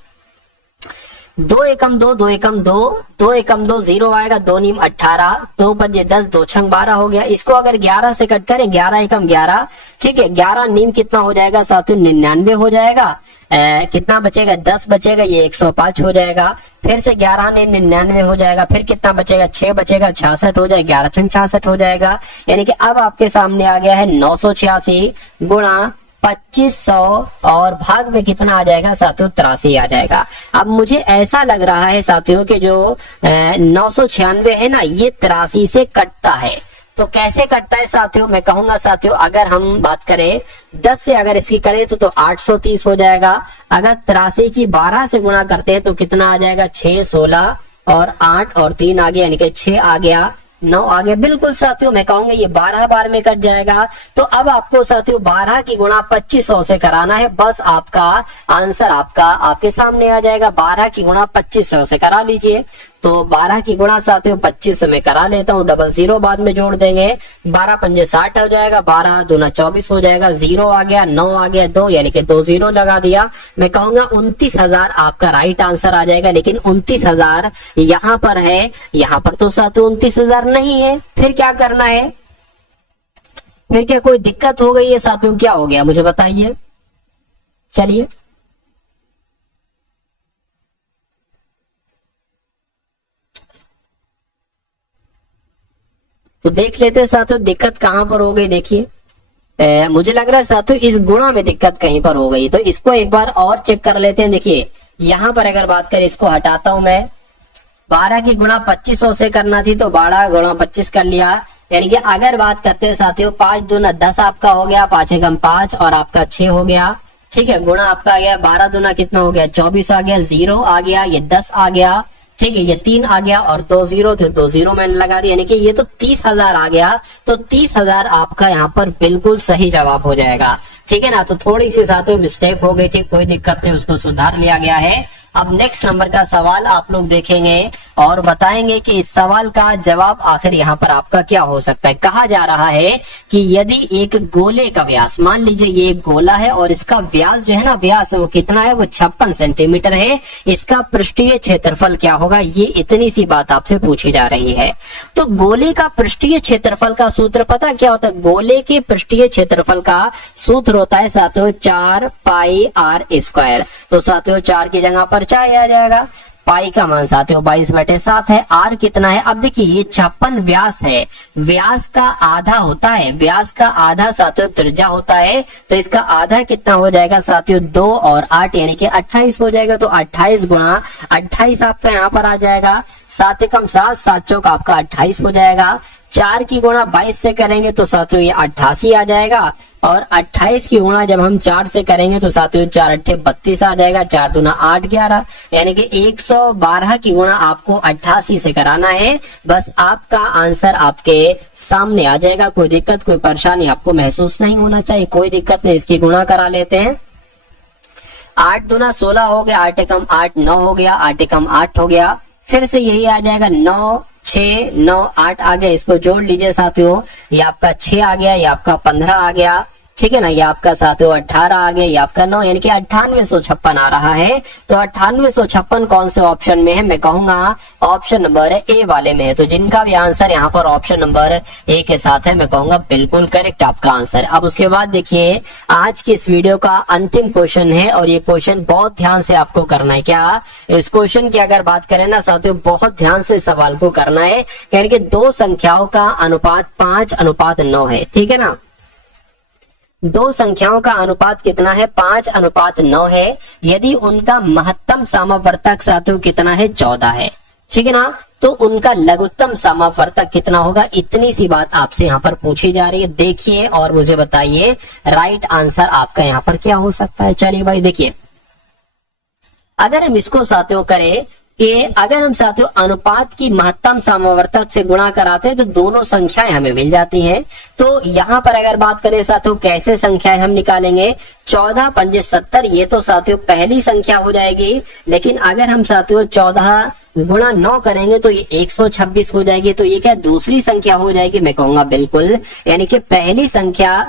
2 एकम 2, 2 एकम 2, 2 एकम 2 0 आएगा, 2 नीम 18, 2 पंजे 10, 2 छंग 12 हो गया। इसको अगर 11 से कट करें, 11 एकम 11, ठीक है, 11 नीम कितना हो जाएगा साथियों, 99 हो जाएगा। कितना बचेगा, 10 बचेगा, ये 105 हो जाएगा। फिर से 11 नीम 99 हो जाएगा। फिर कितना बचेगा, 6 बचेगा, 66 हो जाएगा, 11 छंग 66 हो जाएगा। यानी कि अब आपके सामने आ गया है 986 गुणा 2500, और भाग में कितना आ जाएगा साथियों, 83 आ जाएगा। अब मुझे ऐसा लग रहा है साथियों कि जो 996 है ना, ये 83 से कटता है। तो कैसे कटता है साथियों, मैं कहूंगा साथियों, अगर हम बात करें 10 से अगर इसकी करें तो 830 हो जाएगा। अगर 83 की 12 से गुणा करते हैं तो कितना आ जाएगा, 6, 16 और 8 और 3 आ गया, यानी कि 6 आ गया, 9 आ गया। बिल्कुल साथियों, मैं कहूंगा ये 12 बार में कट जाएगा। तो अब आपको साथियों 12 की गुणा 2500 से कराना है, बस आपका आंसर आपके सामने आ जाएगा। 12 की गुणा 2500 से करा लीजिए। तो 12 की गुणा साथियों 25 में करा लेता हूँ, 00 बाद में जोड़ देंगे, 12 पंजे 60 हो जाएगा, 12 दूना 24 हो जाएगा, 0 आ गया, 9 आ गया, 2, यानी कि 2 0 लगा दिया। मैं कहूंगा 29,000 आपका राइट आंसर आ जाएगा। लेकिन 29,000 यहाँ पर है, यहाँ पर तो साथियों 29,000 नहीं है। फिर क्या करना है, फिर क्या कोई दिक्कत हो गई है साथियों, क्या हो गया मुझे बताइए। चलिए तो देख लेते हैं साथियों दिक्कत कहां पर हो गई। देखिए मुझे लग रहा है साथियों इस गुणा में दिक्कत कहीं पर हो गई, तो इसको एक बार और चेक कर लेते हैं। देखिए यहां पर अगर बात करें, इसको हटाता हूं मैं, 12 की गुणा 2500 से करना थी तो 12 गुणा 25 कर लिया। यानी कि अगर बात करते हैं साथियों 5 दूना 10 आपका हो गया, 5 एकम 5 और आपका 6 हो गया, ठीक है। गुणा आपका आ गया, 12 दूना कितना हो गया, 24 आ गया, 0 आ गया, ये 10 आ गया, ठीक है, ये 3 आ गया और 2 0 थे, 2 0 मैंने लगा दिया, यानी कि ये तो 30,000 आ गया। तो 30,000 आपका यहाँ पर बिल्कुल सही जवाब हो जाएगा, ठीक है ना। तो थोड़ी सी साथियों मिस्टेक हो गई थी, कोई दिक्कत नहीं, उसको सुधार लिया गया है। अब नेक्स्ट नंबर का सवाल आप लोग देखेंगे और बताएंगे कि इस सवाल का जवाब आखिर यहाँ पर आपका क्या हो सकता है। कहा जा रहा है कि यदि एक गोले का व्यास, मान लीजिए ये एक गोला है और इसका व्यास जो है ना, व्यास वो कितना है, वो 56 सेंटीमीटर है, इसका पृष्ठीय क्षेत्रफल क्या होगा, ये इतनी सी बात आपसे पूछी जा रही है। तो गोले का पृष्ठीय क्षेत्रफल का सूत्र पता क्या होता है? गोले के पृष्ठीय क्षेत्रफल का सूत्र होता है साथियों 4 पाई आर स्क्वायर। तो साथियों 4 की जगह पर 4 आ जाएगा, पाई का मान साथियों 22/7 है, आर कितना है, अब देखिए ये 56 व्यास है, व्यास का आधा होता है, व्यास का आधा साथियों त्रिज्या होता है, तो इसका आधा कितना हो जाएगा साथियों 2 और 8 यानी कि 28 हो जाएगा। तो 28 गुणा 28 आपका यहाँ पर आ जाएगा, 7 एकम 7, 7 चौक आपका 28 हो जाएगा। 4 की गुणा 22 से करेंगे तो साथियों ये 88 आ जाएगा, और 28 की गुणा जब हम 4 से करेंगे तो साथियों 4 अट्ठे 32 आ जाएगा, 4 दूना 8 11, यानी कि 112 की गुणा आपको 88 से कराना है। बस आपका आंसर आपके सामने आ जाएगा, कोई दिक्कत कोई परेशानी आपको महसूस नहीं होना चाहिए, कोई दिक्कत नहीं। इसकी गुणा करा लेते हैं, 8 दूना 16 हो गया, 8 एकम 8 9 हो गया, 8 एकम 8 हो गया, फिर से यही आ जाएगा 9 6 9 8 आ गया, इसको जोड़ लीजिए साथियों, ये आपका 6 आ गया, ये आपका 15 आ गया, ठीक है ना, ये आपका साथियों 18 आ गया, ये आपका 9, यानी कि 9856 आ रहा है। तो 9856 कौन से ऑप्शन में है? मैं कहूंगा ऑप्शन नंबर ए वाले में है। तो जिनका भी आंसर यहाँ पर ऑप्शन नंबर ए के साथ है, मैं कहूंगा बिल्कुल करेक्ट आपका आंसर। अब उसके बाद देखिए आज की इस वीडियो का अंतिम क्वेश्चन है, और ये क्वेश्चन बहुत ध्यान से आपको करना है। क्या इस क्वेश्चन की अगर बात करें ना साथियों, बहुत ध्यान से सवाल को करना है, यानी कि दो संख्याओं का अनुपात 5:9 है, ठीक है ना, दो संख्याओं का अनुपात कितना है? 5:9 है। यदि उनका महत्तम समावर्तक साथियों कितना है? 14 है, ठीक है ना, तो उनका लघुत्तम समावर्तक कितना होगा? इतनी सी बात आपसे यहाँ पर पूछी जा रही है। देखिए और मुझे बताइए राइट आंसर आपका यहाँ पर क्या हो सकता है। चलिए भाई देखिए, अगर हम इसको साथियों करें कि अगर हम साथियों अनुपात की महत्तम समावर्तक से गुणा कराते हैं तो दोनों संख्याएं हमें मिल जाती हैं। तो यहाँ पर अगर बात करें साथियों कैसे संख्याएं हम निकालेंगे, 14 पंजे 70, ये तो साथियों पहली संख्या हो जाएगी। लेकिन अगर हम साथियों 14 गुणा 9 करेंगे तो ये 126 हो जाएगी, तो ये क्या दूसरी संख्या हो जाएगी? मैं कहूंगा बिल्कुल, यानी कि पहली संख्या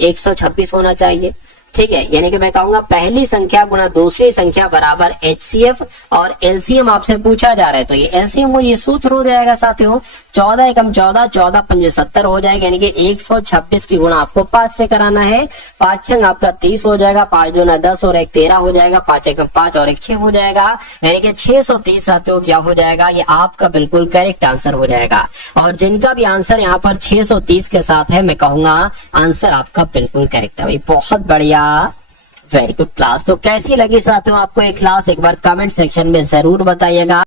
126 होना चाहिए, ठीक है, यानी कि मैं कहूंगा पहली संख्या गुणा दूसरी संख्या बराबर HCF, और एलसीएम आपसे पूछा जा रहा है तो ये एलसीएम और ये सूत्र हो जाएगा साथियों 14 एकम 14, 14 पंजे 70 हो जाएगा, यानी कि 126 की गुणा आपको 5 से कराना है। 5 छंग आपका 30 हो जाएगा, 5 दूना 10 और 1 13 हो जाएगा, 5 एकम 5 और 1 6 हो जाएगा, यानी कि 630 साथियों क्या हो जाएगा? ये आपका बिल्कुल करेक्ट आंसर हो जाएगा। और जिनका भी आंसर यहाँ पर 630 के साथ है, मैं कहूंगा आंसर आपका बिल्कुल करेक्ट है भाई, बहुत बढ़िया, वेरी गुड क्लास। तो कैसी लगी साथियों आपको एक क्लास, एक बार कमेंट सेक्शन में जरूर बताइएगा।